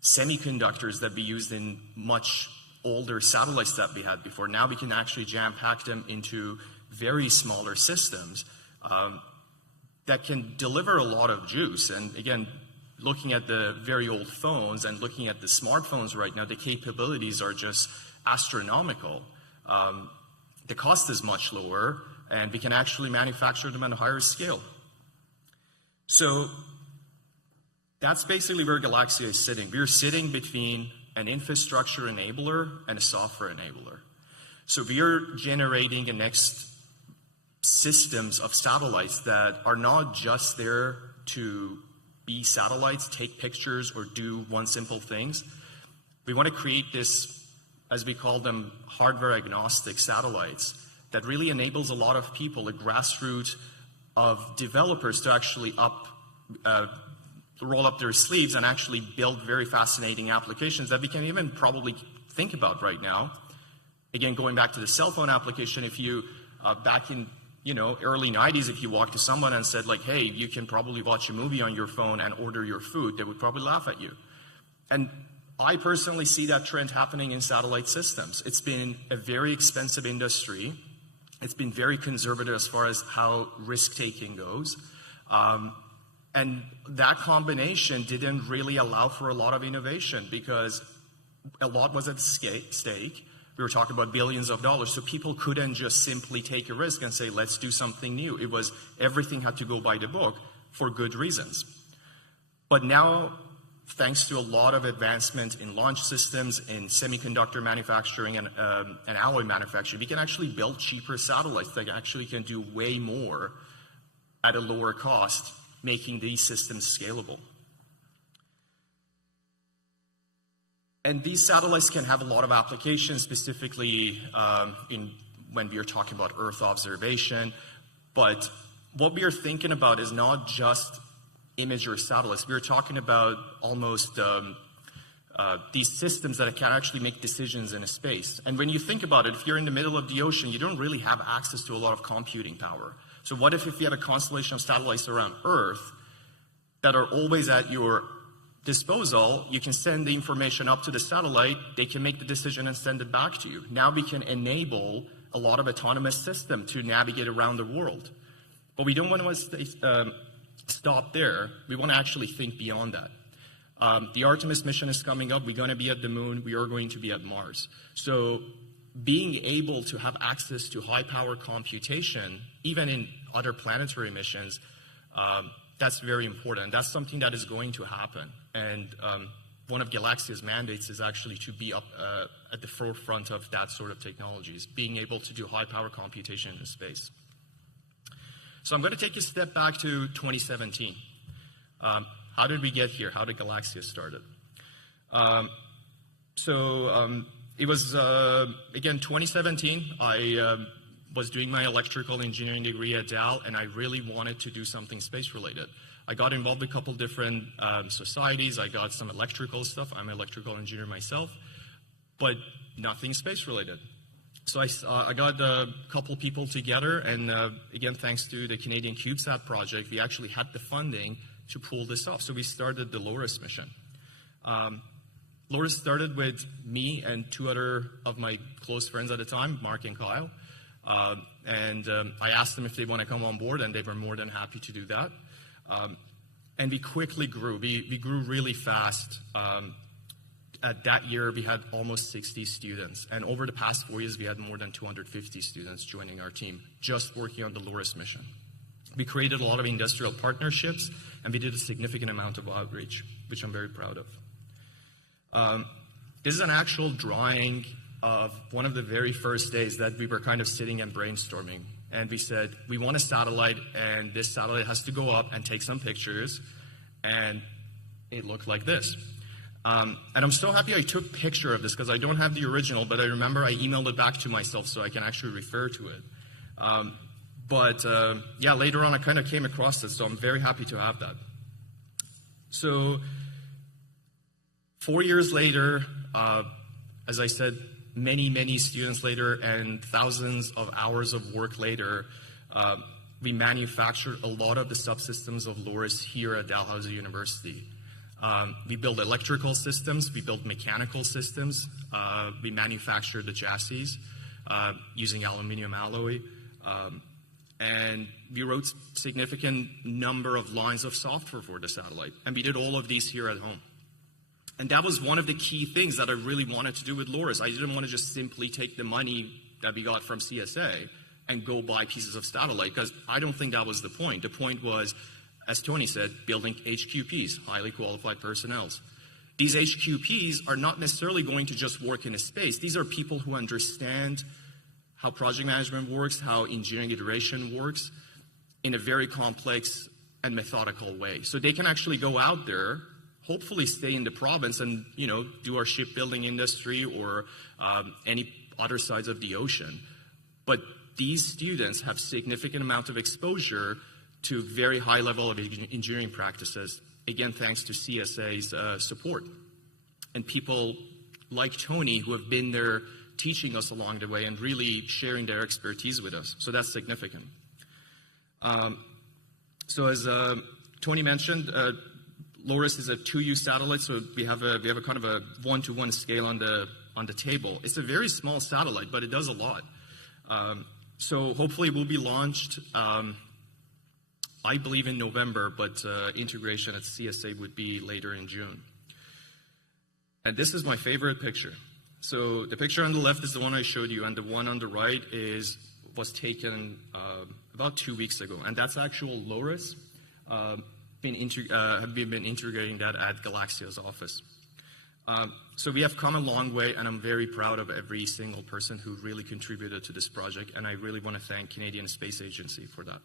semiconductors that we used in much older satellites that we had before. Now we can actually jam-pack them into very smaller systems that can deliver a lot of juice. And again, looking at the very old phones and looking at the smartphones right now, the capabilities are just astronomical. The cost is much lower, and we can actually manufacture them at a higher scale. So that's basically where Galaxia is sitting. We're sitting between an infrastructure enabler and a software enabler. So we are generating the next systems of satellites that are not just there to be satellites, take pictures, or do one simple things. We want to create this, as we call them, hardware agnostic satellites that really enables a lot of people, a grassroots of developers to actually roll up their sleeves and actually build very fascinating applications that we can even probably think about right now. Again, going back to the cell phone application, if you, back in early 90s, if you walked to someone and said like, hey, you can probably watch a movie on your phone and order your food, they would probably laugh at you. And I personally see that trend happening in satellite systems. It's been a very expensive industry. It's been very conservative as far as how risk-taking goes. And that combination didn't really allow for a lot of innovation because a lot was at stake. We were talking about billions of dollars, so people couldn't just simply take a risk and say, let's do something new. It was, everything had to go by the book for good reasons. But now, thanks to a lot of advancement in launch systems, in semiconductor manufacturing and alloy manufacturing, we can actually build cheaper satellites that actually can do way more at a lower cost, making these systems scalable. And these satellites can have a lot of applications, specifically when we are talking about Earth observation. But what we are thinking about is not just imager satellites. We are talking about almost these systems that can actually make decisions in a space. And when you think about it, if you're in the middle of the ocean, you don't really have access to a lot of computing power. So what if you have a constellation of satellites around Earth that are always at your disposal? You can send the information up to the satellite, they can make the decision and send it back to you. Now we can enable a lot of autonomous system to navigate around the world. But we don't want to stop there. We want to actually think beyond that. The Artemis mission is coming up. We're going to be at the moon. We are going to be at Mars. So being able to have access to high-power computation, even in other planetary missions, that's very important. That's something that is going to happen. And one of Galaxia's mandates is actually to be up at the forefront of that sort of technologies, being able to do high-power computation in space. So I'm going to take a step back to 2017. How did we get here? How did Galaxia start it? It was, again, 2017. I was doing my electrical engineering degree at Dal, and I really wanted to do something space-related. I got involved in a couple different societies. I got some electrical stuff. I'm an electrical engineer myself, but nothing space-related. So I got a couple people together, and again, thanks to the Canadian Cubesat project, we actually had the funding to pull this off. So we started the Loris mission. Loris started with me and two other of my close friends at the time, Mark and Kyle. I asked them if they want to come on board, and they were more than happy to do that. And we quickly grew. We grew really fast. At that year, we had almost 60 students. And over the past 4 years, we had more than 250 students joining our team, just working on the Loris mission. We created a lot of industrial partnerships, and we did a significant amount of outreach, which I'm very proud of. This is an actual drawing of one of the very first days that we were kind of sitting and brainstorming. And we said, we want a satellite, and this satellite has to go up and take some pictures. And it looked like this. And I'm so happy I took a picture of this because I don't have the original, but I remember I emailed it back to myself so I can actually refer to it. Yeah, later on I kind of came across it, so I'm very happy to have that. So 4 years later, as I said, many students later and thousands of hours of work later, we manufactured a lot of the subsystems of Loris here at Dalhousie University. We build electrical systems, we build mechanical systems, we manufacture the chassis using aluminum alloy, and we wrote significant number of lines of software for the satellite, and we did all of these here at home. And that was one of the key things that I really wanted to do with Loris. I didn't want to just simply take the money that we got from CSA and go buy pieces of satellite, because I don't think that was the point. The point was, as Tony said, building HQPs, highly qualified personnel. These HQPs are not necessarily going to just work in a space. These are people who understand how project management works, how engineering iteration works in a very complex and methodical way. So they can actually go out there, hopefully stay in the province and, you know, do our shipbuilding industry or any other sides of the ocean. But these students have significant amount of exposure to very high level of engineering practices, again, thanks to CSA's support. And people like Tony who have been there teaching us along the way and really sharing their expertise with us. So that's significant. So as Tony mentioned, Loris is a 2U satellite, so we have a kind of a 1-to-1 scale on the table. It's a very small satellite, but it does a lot. So hopefully it will be launched, I believe in November, but integration at CSA would be later in June. And this is my favorite picture. So the picture on the left is the one I showed you, and the one on the right was taken about 2 weeks ago, and that's actual Loris. We've been integrating that at Galaxia's office. So we have come a long way, and I'm very proud of every single person who really contributed to this project, and I really want to thank Canadian Space Agency for that.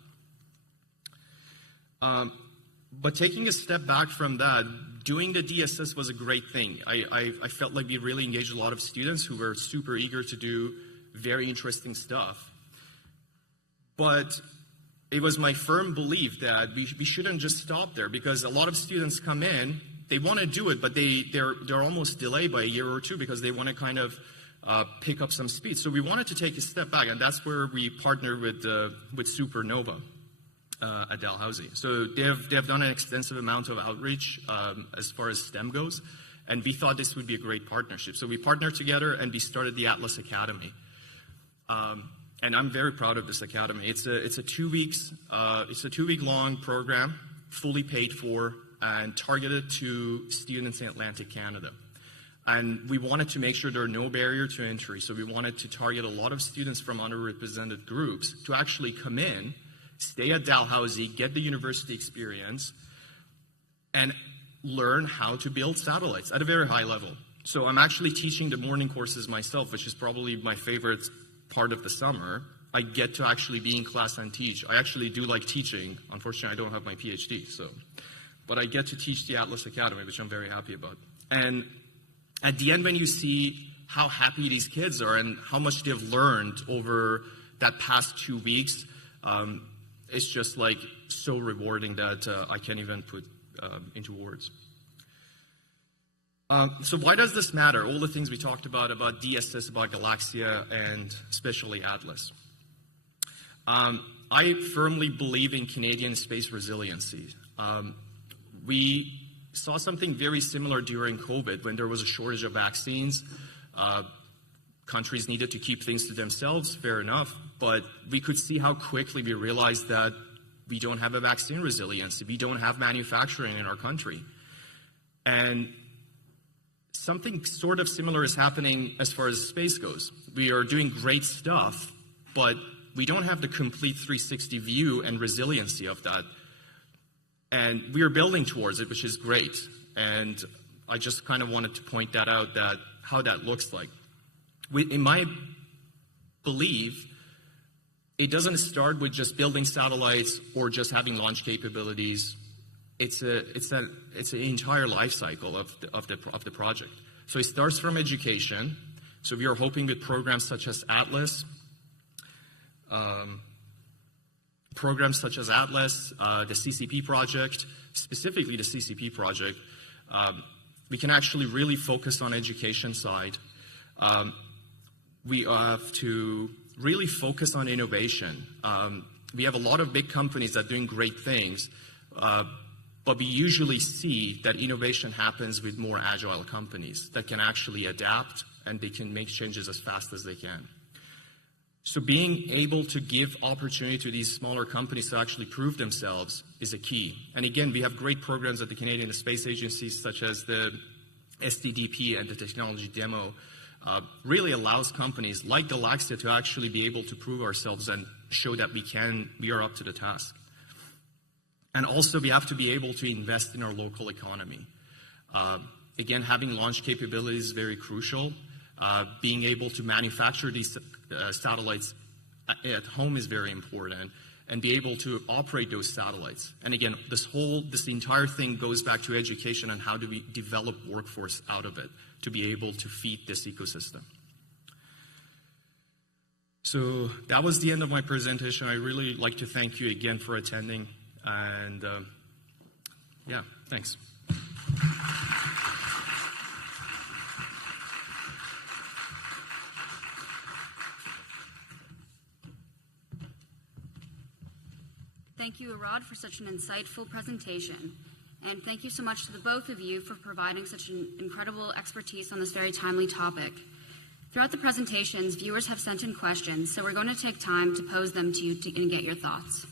But taking a step back from that, doing the DSS was a great thing. I felt like we really engaged a lot of students who were super eager to do very interesting stuff. But it was my firm belief that we shouldn't just stop there, because a lot of students come in, they want to do it, but they're almost delayed by a year or two because they want to kind of pick up some speed. So we wanted to take a step back, and that's where we partnered with Supernova at Dalhousie. So they've done an extensive amount of outreach as far as STEM goes, and we thought this would be a great partnership. So we partnered together and we started the Atlas Academy. And I'm very proud of this academy. It's a 2 weeks, it's a 2 week long program, fully paid for and targeted to students in Atlantic Canada. And we wanted to make sure there are no barrier to entry. So we wanted to target a lot of students from underrepresented groups to actually come in, stay at Dalhousie, get the university experience, and learn how to build satellites at a very high level. So I'm actually teaching the morning courses myself, which is probably my favorite part of the summer. I get to actually be in class and teach. I actually do like teaching. Unfortunately, I don't have my PhD, but I get to teach the Atlas Academy, which I'm very happy about. And at the end, when you see how happy these kids are and how much they've learned over that past 2 weeks, it's just like so rewarding that I can't even put into words. So why does this matter? All the things we talked about DSS, about Galaxia, and especially Atlas. I firmly believe in Canadian space resiliency. We saw something very similar during COVID when there was a shortage of vaccines. Countries needed to keep things to themselves, fair enough, but we could see how quickly we realized that we don't have a vaccine resiliency. We don't have manufacturing in our country. And something sort of similar is happening as far as space goes. We are doing great stuff, but we don't have the complete 360 view and resiliency of that. And we are building towards it, which is great. And I just kind of wanted to point that out, that how that looks like. In my belief, it doesn't start with just building satellites or just having launch capabilities. It's an entire life cycle of the project. So it starts from education. So we are hoping with programs such as Atlas, the CCP project, specifically the CCP project, we can actually really focus on education side. We have to really focus on innovation. We have a lot of big companies that are doing great things, but we usually see that innovation happens with more agile companies that can actually adapt and they can make changes as fast as they can. So being able to give opportunity to these smaller companies to actually prove themselves is a key. And again, we have great programs at the Canadian Space Agency, such as the STDP and the technology demo, really allows companies like Galaxia to actually be able to prove ourselves and show that we are up to the task. And also we have to be able to invest in our local economy. Again, having launch capabilities is very crucial. Being able to manufacture these satellites at home is very important, and be able to operate those satellites. And again, this entire thing goes back to education and how do we develop workforce out of it to be able to feed this ecosystem. So that was the end of my presentation. I really like to thank you again for attending, and yeah, thanks. Thank you, Arad, for such an insightful presentation. And thank you so much to the both of you for providing such an incredible expertise on this very timely topic. Throughout the presentations, viewers have sent in questions, so we're going to take time to pose them to you and get your thoughts.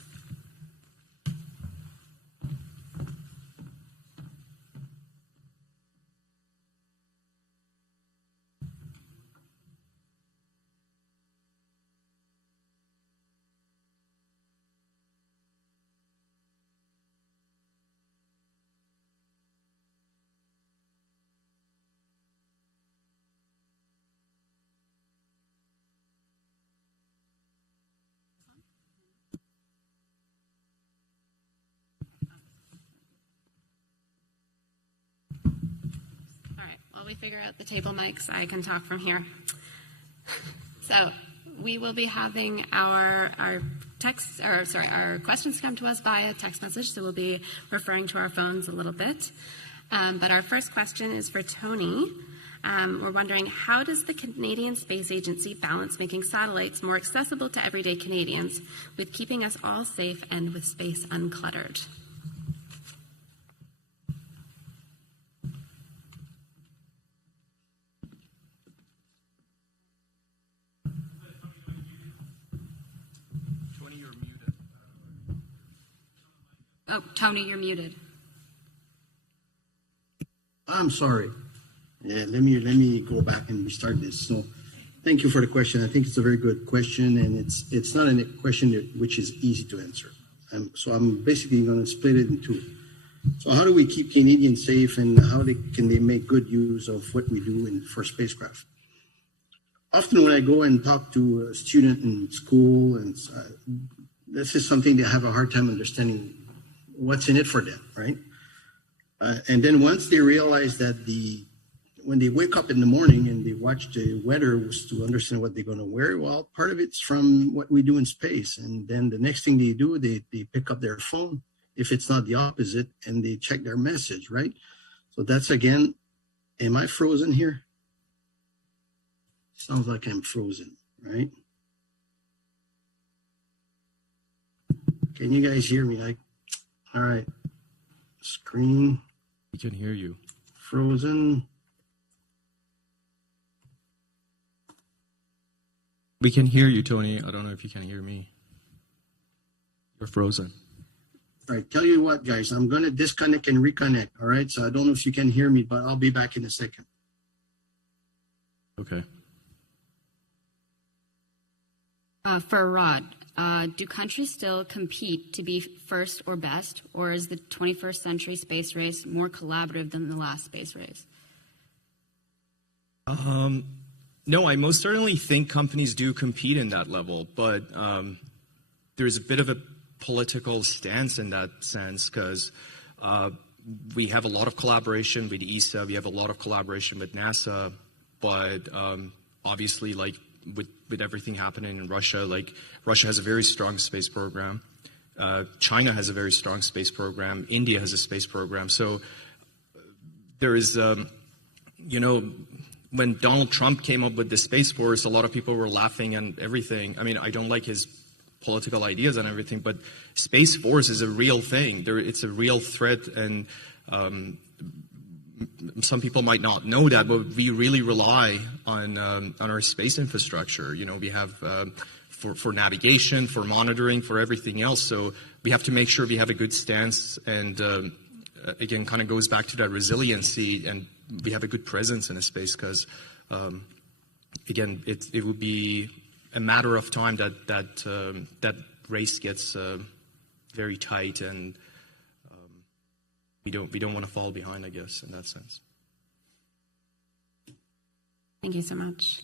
While we figure out the table mics, I can talk from here. So we will be having our questions come to us via text message, so we'll be referring to our phones a little bit. But our first question is for Tony. We're wondering, how does the Canadian Space Agency balance making satellites more accessible to everyday Canadians with keeping us all safe and with space uncluttered? Oh, Tony, you're muted. I'm sorry. Yeah, let me go back and restart this. So, thank you for the question. I think it's a very good question, and it's not a question which is easy to answer. So I'm basically going to split it in two. So how do we keep Canadians safe, and how can they make good use of what we do for spacecraft? Often when I go and talk to a student in school, and this is something they have a hard time understanding what's in it for them, right? And then once they realize that when they wake up in the morning and they watch the weather to understand what they're going to wear, well, part of it's from what we do in space. And then the next thing they do, they pick up their phone, if it's not the opposite, and they check their message, right? So that's, again, am I frozen here? Sounds like I'm frozen, right? Can you guys hear me? All right. Screen We can hear you. frozen. We can hear you, Tony. I don't know if you can hear me. You're frozen. All right, tell you what, guys, I'm going to disconnect and reconnect. All right, so I don't know if you can hear me, but I'll be back in a second. Okay. For Arad, do countries still compete to be first or best, or is the 21st century space race more collaborative than the last space race? No, I most certainly think companies do compete in that level, but there's a bit of a political stance in that sense because we have a lot of collaboration with ESA, we have a lot of collaboration with NASA, but obviously, like with everything happening in Russia, like Russia has a very strong space program, China has a very strong space program, India has a space program, so there is, you know, when Donald Trump came up with the Space Force, a lot of people were laughing and everything. I mean, I don't like his political ideas and everything, but Space Force is a real thing. It's a real threat, and some people might not know that, but we really rely on our space infrastructure. You know, we have for navigation, for monitoring, for everything else. So we have to make sure we have a good stance, and again, kind of goes back to that resiliency, and we have a good presence in a space because, again, it will be a matter of time that race gets very tight, and we don't want to fall behind, I guess, in that sense. Thank you so much.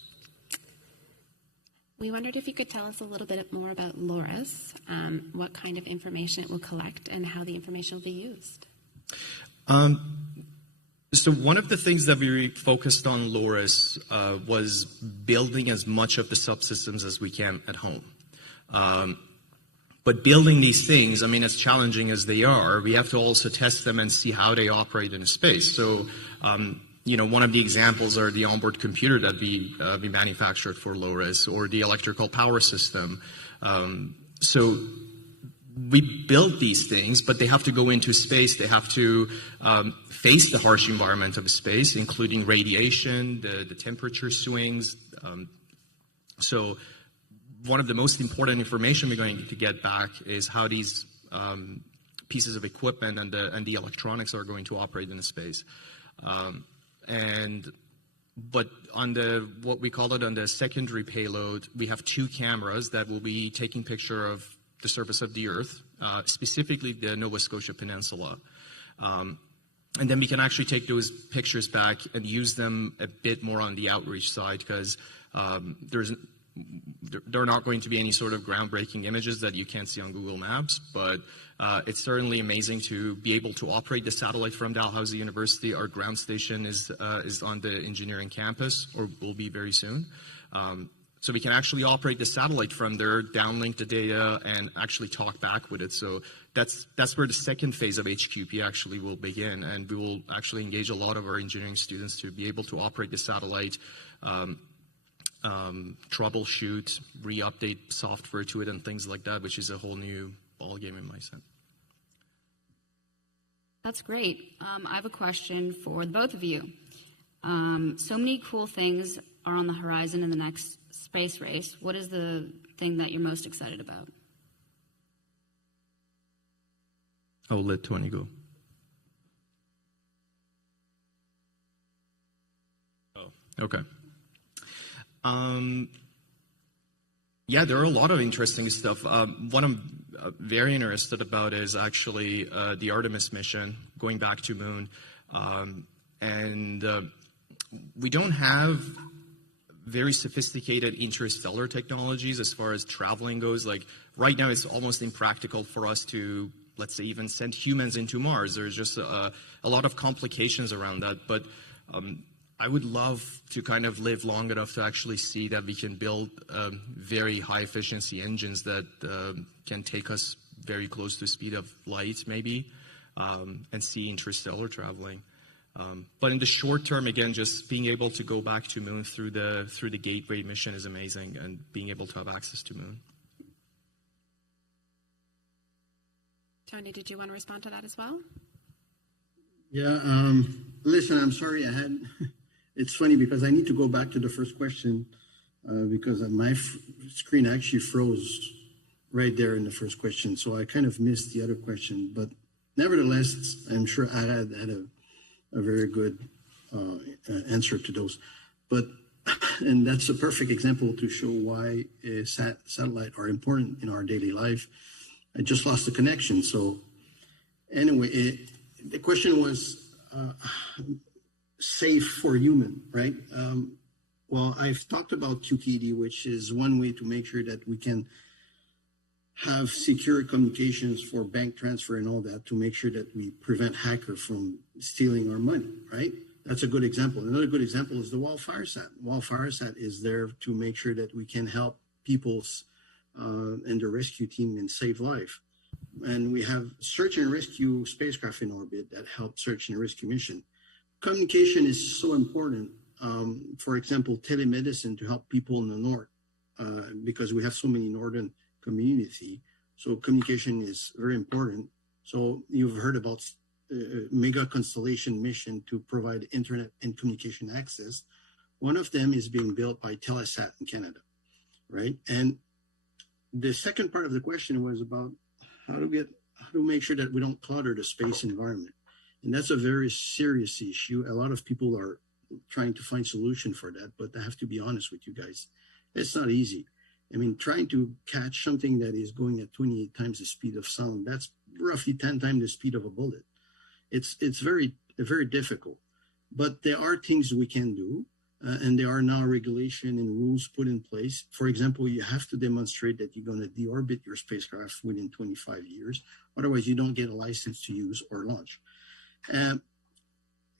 We wondered if you could tell us a little bit more about LORIS, what kind of information it will collect, and how the information will be used. So one of the things that we focused on LORIS was building as much of the subsystems as we can at home. But building these things, I mean, as challenging as they are, we have to also test them and see how they operate in space. So, you know, one of the examples are the onboard computer that we manufactured for LORIS, or the electrical power system. So we build these things, but they have to go into space. They have to face the harsh environment of space, including radiation, the temperature swings. So one of the most important information we're going to get back is how these pieces of equipment and the electronics are going to operate in space. But on what we call it on the secondary payload, we have two cameras that will be taking picture of the surface of the Earth, specifically the Nova Scotia Peninsula. And then we can actually take those pictures back and use them a bit more on the outreach side, because there are not going to be any sort of groundbreaking images that you can't see on Google Maps, but it's certainly amazing to be able to operate the satellite from Dalhousie University. Our ground station is on the engineering campus, or will be very soon. So we can actually operate the satellite from there, downlink the data, and actually talk back with it. So that's where the second phase of HQP actually will begin, and we will actually engage a lot of our engineering students to be able to operate the satellite, troubleshoot, re-update software to it, and things like that, which is a whole new ballgame in my sense. That's great. I have a question for the both of you. So many cool things are on the horizon in the next space race. What is the thing that you're most excited about? I'll let Tony go. Oh, okay. Yeah, there are a lot of interesting stuff. What I'm very interested about is actually the Artemis mission, going back to Moon. We don't have very sophisticated interstellar technologies as far as traveling goes. Like right now, it's almost impractical for us to, let's say, even send humans into Mars. There's just a lot of complications around that. But I would love to kind of live long enough to actually see that we can build very high efficiency engines that can take us very close to the speed of light, maybe, and see interstellar traveling. But in the short term, again, just being able to go back to Moon through the Gateway mission is amazing, and being able to have access to Moon. Tony, did you want to respond to that as well? Yeah, listen, I'm sorry I had, it's funny because I need to go back to the first question because my screen actually froze right there in the first question. So I kind of missed the other question, but nevertheless, I'm sure Arad had a very good answer to those. But, and that's a perfect example to show why satellite are important in our daily life. I just lost the connection. So anyway, the question was safe for human, right? Well, I've talked about QKD, which is one way to make sure that we can have secure communications for bank transfer and all that to make sure that we prevent hackers from stealing our money, right? That's a good example. Another good example is the WildFireSat. WildFireSat is there to make sure that we can help people's and the rescue team and save life. And we have search and rescue spacecraft in orbit that help search and rescue mission. Communication is so important. For example, telemedicine to help people in the north because we have so many northern community. So communication is very important. So you've heard about mega Constellation mission to provide internet and communication access. One of them is being built by Telesat in Canada, right? And the second part of the question was about how to make sure that we don't clutter the space environment. And that's a very serious issue. A lot of people are trying to find solution for that, but I have to be honest with you guys. It's not easy. I mean, trying to catch something that is going at 28 times the speed of sound, that's roughly 10 times the speed of a bullet. It's very, very difficult. But there are things we can do, and there are now regulation and rules put in place. For example, you have to demonstrate that you're going to deorbit your spacecraft within 25 years. Otherwise, you don't get a license to use or launch.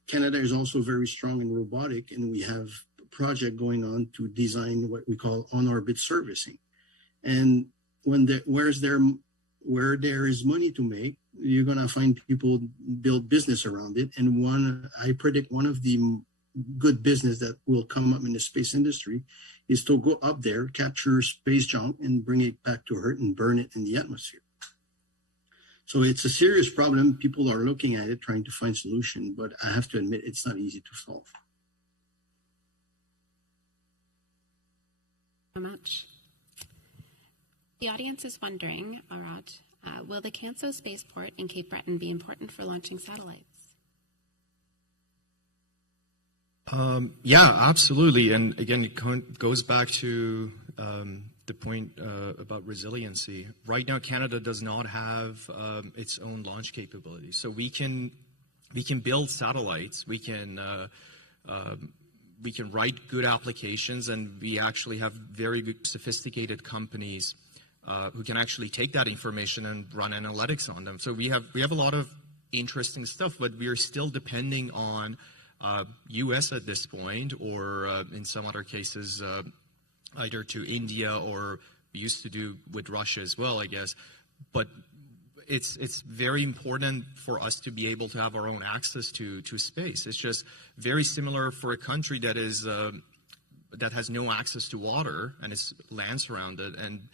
Canada is also very strong in robotic, and we have a project going on to design what we call on-orbit servicing. And where there is money to make, you're going to find people build business around it. And I predict one of the good business that will come up in the space industry is to go up there, capture space junk, and bring it back to Earth and burn it in the atmosphere. So it's a serious problem. People are looking at it, trying to find solution, but I have to admit it's not easy to solve. So much. The audience is wondering, Arad, will the Canso spaceport in Cape Breton be important for launching satellites? Yeah, absolutely. And again, it goes back to the point about resiliency. Right now, Canada does not have its own launch capability. So we can build satellites. We can write good applications, and we actually have very good, sophisticated companies who can actually take that information and run analytics on them. So we have a lot of interesting stuff, but we are still depending on U.S. at this point, or in some other cases, either to India, or we used to do with Russia as well, I guess. But it's very important for us to be able to have our own access to space. It's just very similar for a country that is that has no access to water and is land surrounded, and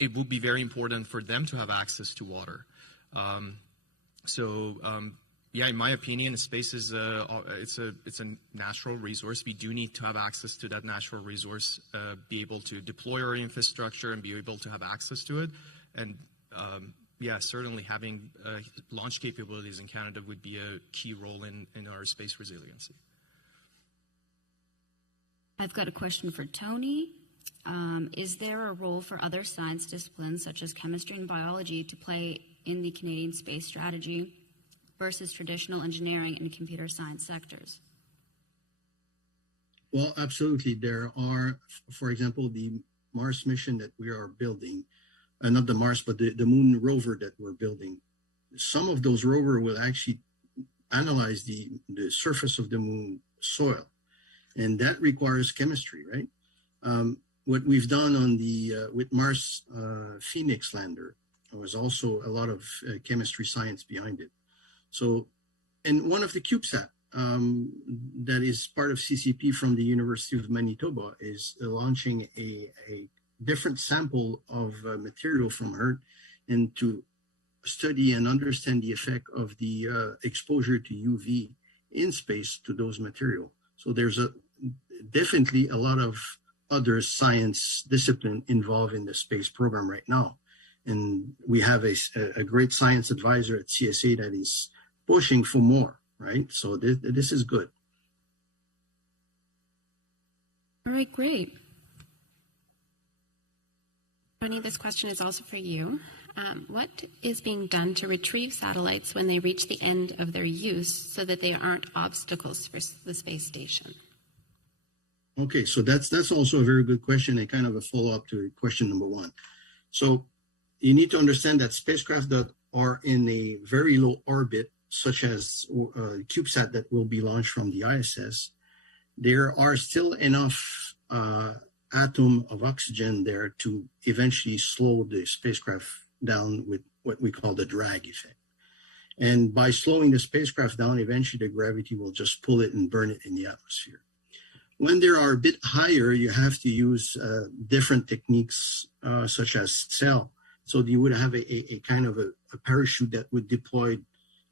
it would be very important for them to have access to water. Yeah, in my opinion, space is it's a natural resource. We do need to have access to that natural resource, be able to deploy our infrastructure and be able to have access to it. And yeah, certainly having launch capabilities in Canada would be a key role in our space resiliency. I've got a question for Tony. Is there a role for other science disciplines such as chemistry and biology to play in the Canadian space strategy versus traditional engineering and computer science sectors? Well, absolutely. There are, for example, the Mars mission that we are building, not the Mars, but the Moon rover that we're building. Some of those rover will actually analyze the surface of the Moon soil, and that requires chemistry, right? What we've done on the with Mars Phoenix lander, there was also a lot of chemistry science behind it. So, and one of the Cubesat that is part of CCP from the University of Manitoba is launching a different sample of material from Earth and to study and understand the effect of the exposure to UV in space to those material. So there's definitely a lot of other science discipline involved in the space program right now. And we have a great science advisor at CSA that is pushing for more, right? So this is good. All right, great. Tony, this question is also for you. What is being done to retrieve satellites when they reach the end of their use so that they aren't obstacles for the space station? Okay, so that's also a very good question and kind of a follow-up to question number one. So you need to understand that spacecraft that are in a very low orbit, such as Cubesat that will be launched from the ISS, there are still enough atom of oxygen there to eventually slow the spacecraft down with what we call the drag effect. And by slowing the spacecraft down, eventually the gravity will just pull it and burn it in the atmosphere. When they are a bit higher, you have to use different techniques such as cell. So you would have a kind of a parachute that would deploy,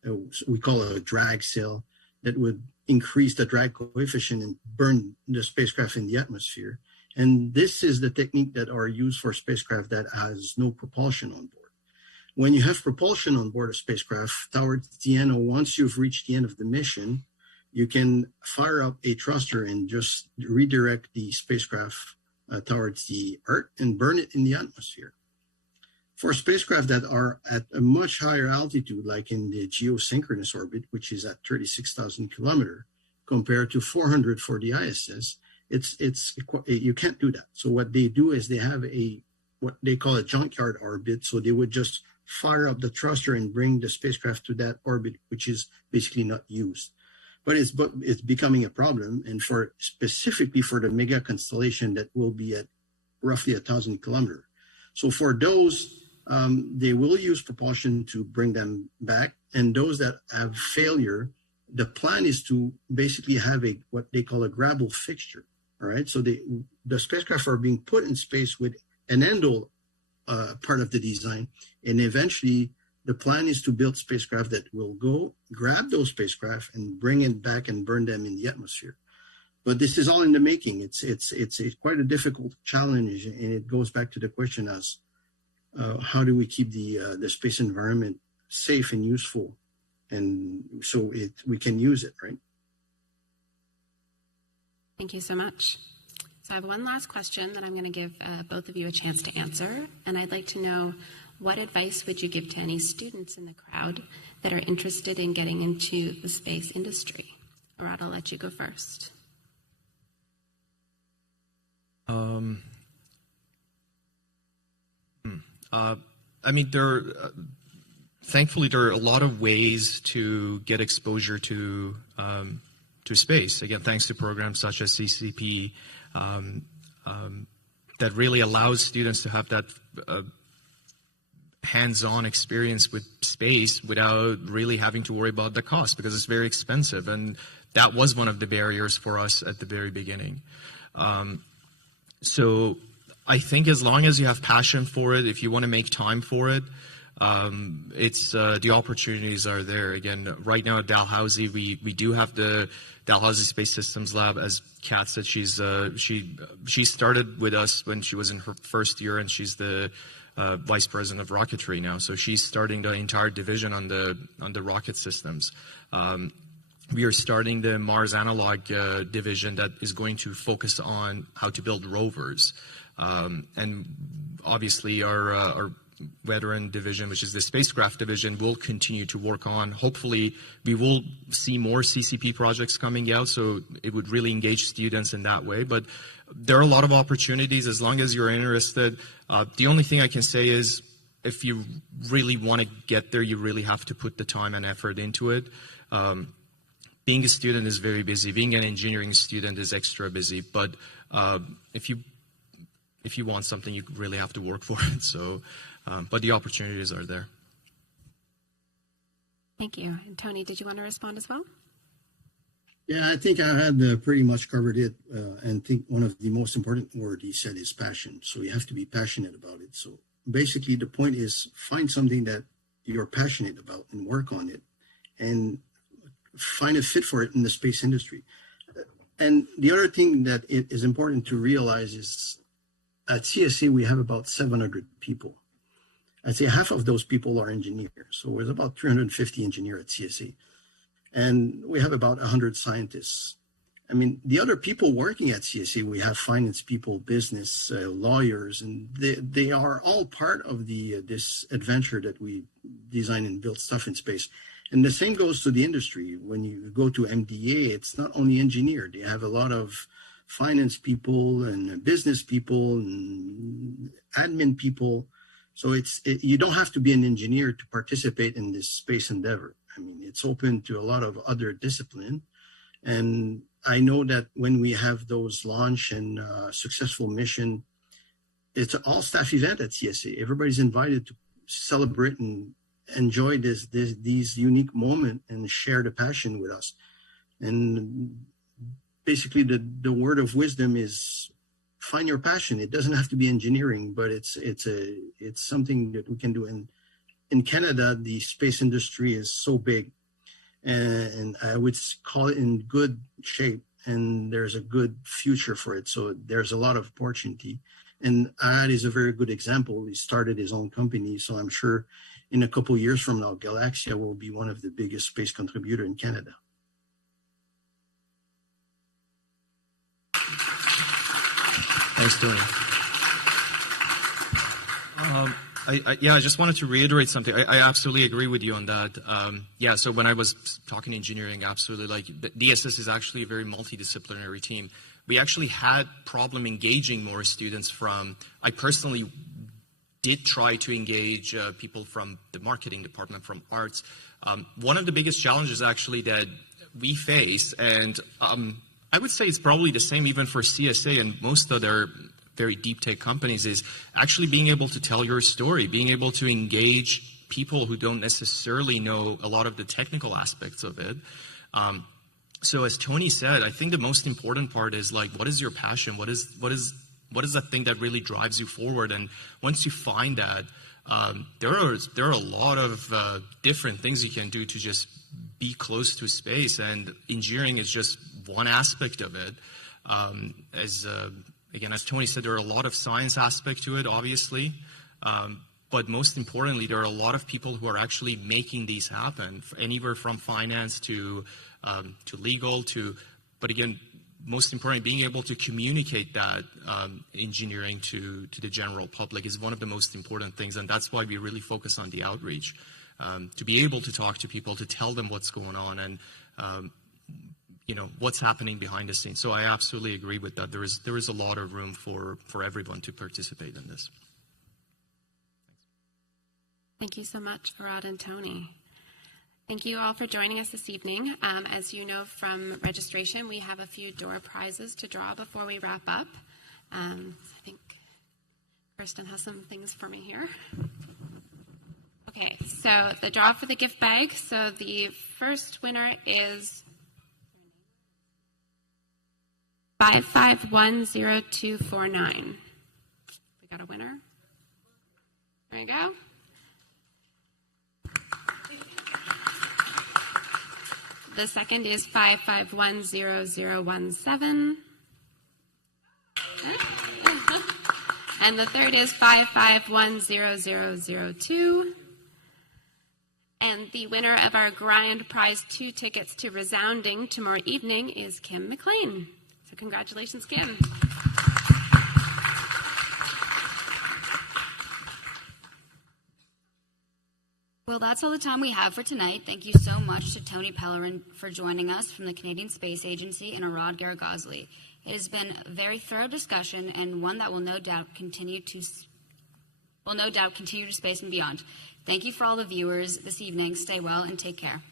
we call it a drag cell, that would increase the drag coefficient and burn the spacecraft in the atmosphere. And this is the technique that are used for spacecraft that has no propulsion on board. When you have propulsion on board a spacecraft, towards the end, or once you've reached the end of the mission, you can fire up a thruster and just redirect the spacecraft towards the Earth and burn it in the atmosphere. For spacecraft that are at a much higher altitude, like in the geosynchronous orbit, which is at 36,000 kilometers, compared to 400 for the ISS, you can't do that. So what they do is they have what they call a junkyard orbit. So they would just fire up the thruster and bring the spacecraft to that orbit, which is basically not used. But it's becoming a problem, and specifically for the mega constellation that will be at roughly 1,000 kilometers. So for those, they will use propulsion to bring them back, and those that have failure, the plan is to basically have what they call a grapple fixture. All right, so the spacecraft are being put in space with an endo part of the design, and eventually the plan is to build spacecraft that will go grab those spacecraft and bring it back and burn them in the atmosphere. But this is all in the making. It's quite a difficult challenge, and it goes back to the question as how do we keep the space environment safe and useful, and so we can use it, right? Thank you so much. So I have one last question that I'm going to give both of you a chance to answer, and I'd like to know, what advice would you give to any students in the crowd that are interested in getting into the space industry? Arad, I'll let you go first. I mean, thankfully, there are a lot of ways to get exposure to space. Again, thanks to programs such as CCP, that really allows students to have that hands-on experience with space without really having to worry about the cost, because it's very expensive, and that was one of the barriers for us at the very beginning. So I think as long as you have passion for it, if you want to make time for it, the opportunities are there. Again, right now at Dalhousie, we do have the Dalhousie Space Systems Lab. As Kat said, she started with us when she was in her first year, and she's the vice president of rocketry now. So she's starting the entire division on the rocket systems. We are starting the Mars Analog division that is going to focus on how to build rovers. And obviously our veteran division, which is the spacecraft division, will continue to work on. Hopefully, we will see more CCP projects coming out, so it would really engage students in that way. But there are a lot of opportunities as long as you're interested. The only thing I can say is if you really want to get there, you really have to put the time and effort into it. Being a student is very busy. Being an engineering student is extra busy. But if you want something, you really have to work for it. So, but the opportunities are there. Thank you. And Tony, did you want to respond as well? Yeah, I think I had pretty much covered it, and I think one of the most important words he said is passion. So you have to be passionate about it. So basically the point is find something that you're passionate about and work on it and find a fit for it in the space industry. And the other thing that it is important to realize is at CSA, we have about 700 people. I'd say half of those people are engineers. So there's about 350 engineers at CSA. And we have about 100 scientists. I mean, the other people working at CSA, we have finance people, business, lawyers, and they are all part of this adventure that we design and build stuff in space. And the same goes to the industry. When you go to MDA, it's not only engineer. They have a lot of finance people and business people and admin people. So you don't have to be an engineer to participate in this space endeavor. I mean, it's open to a lot of other discipline. And I know that when we have those launch and successful mission, it's an all-staff event at CSA. Everybody's invited to celebrate and enjoy these unique moments and share the passion with us. And basically, the word of wisdom is find your passion. It doesn't have to be engineering, but it's something that we can do. And in Canada, the space industry is so big, and I would call it in good shape, and there's a good future for it. So there's a lot of opportunity. And Arad is a very good example. He started his own company, so I'm sure in a couple of years from now, Galaxia will be one of the biggest space contributor in Canada. Thanks, Tony. I just wanted to reiterate something. I absolutely agree with you on that. So when I was talking engineering, absolutely, like the DSS is actually a very multidisciplinary team. We actually had problem engaging more students I personally did try to engage people from the marketing department, from arts. One of the biggest challenges actually that we face, and I would say it's probably the same even for CSA and most other very deep tech companies, is actually being able to tell your story, being able to engage people who don't necessarily know a lot of the technical aspects of it. So as Tony said, I think the most important part is like, what is your passion? What is that thing that really drives you forward? And once you find that, there are a lot of different things you can do to just be close to space, and engineering is just one aspect of it. As Tony said, there are a lot of science aspect to it, obviously, but most importantly, there are a lot of people who are actually making these happen, anywhere from finance to legal but again, most importantly, being able to communicate that engineering to the general public is one of the most important things, and that's why we really focus on the outreach, to be able to talk to people, to tell them what's going on, and what's happening behind the scenes. So I absolutely agree with that. There is a lot of room for everyone to participate in this. Thank you so much, Arad and Tony. Thank you all for joining us this evening. As you know from registration, we have a few door prizes to draw before we wrap up. I think Kirsten has some things for me here. Okay, so the draw for the gift bag. So the first winner is 551249. We got a winner. There you go. The second is 55100017. And the third is 55100002. And the winner of our grand prize 2 tickets to Resounding tomorrow evening is Kim McLean. So congratulations, Kim. Well, that's all the time we have for tonight. Thank you so much to Tony Pellerin for joining us from the Canadian Space Agency and Arad Gharagozli. It has been a very thorough discussion and one that will no doubt continue to space and beyond. Thank you for all the viewers this evening. Stay well and take care.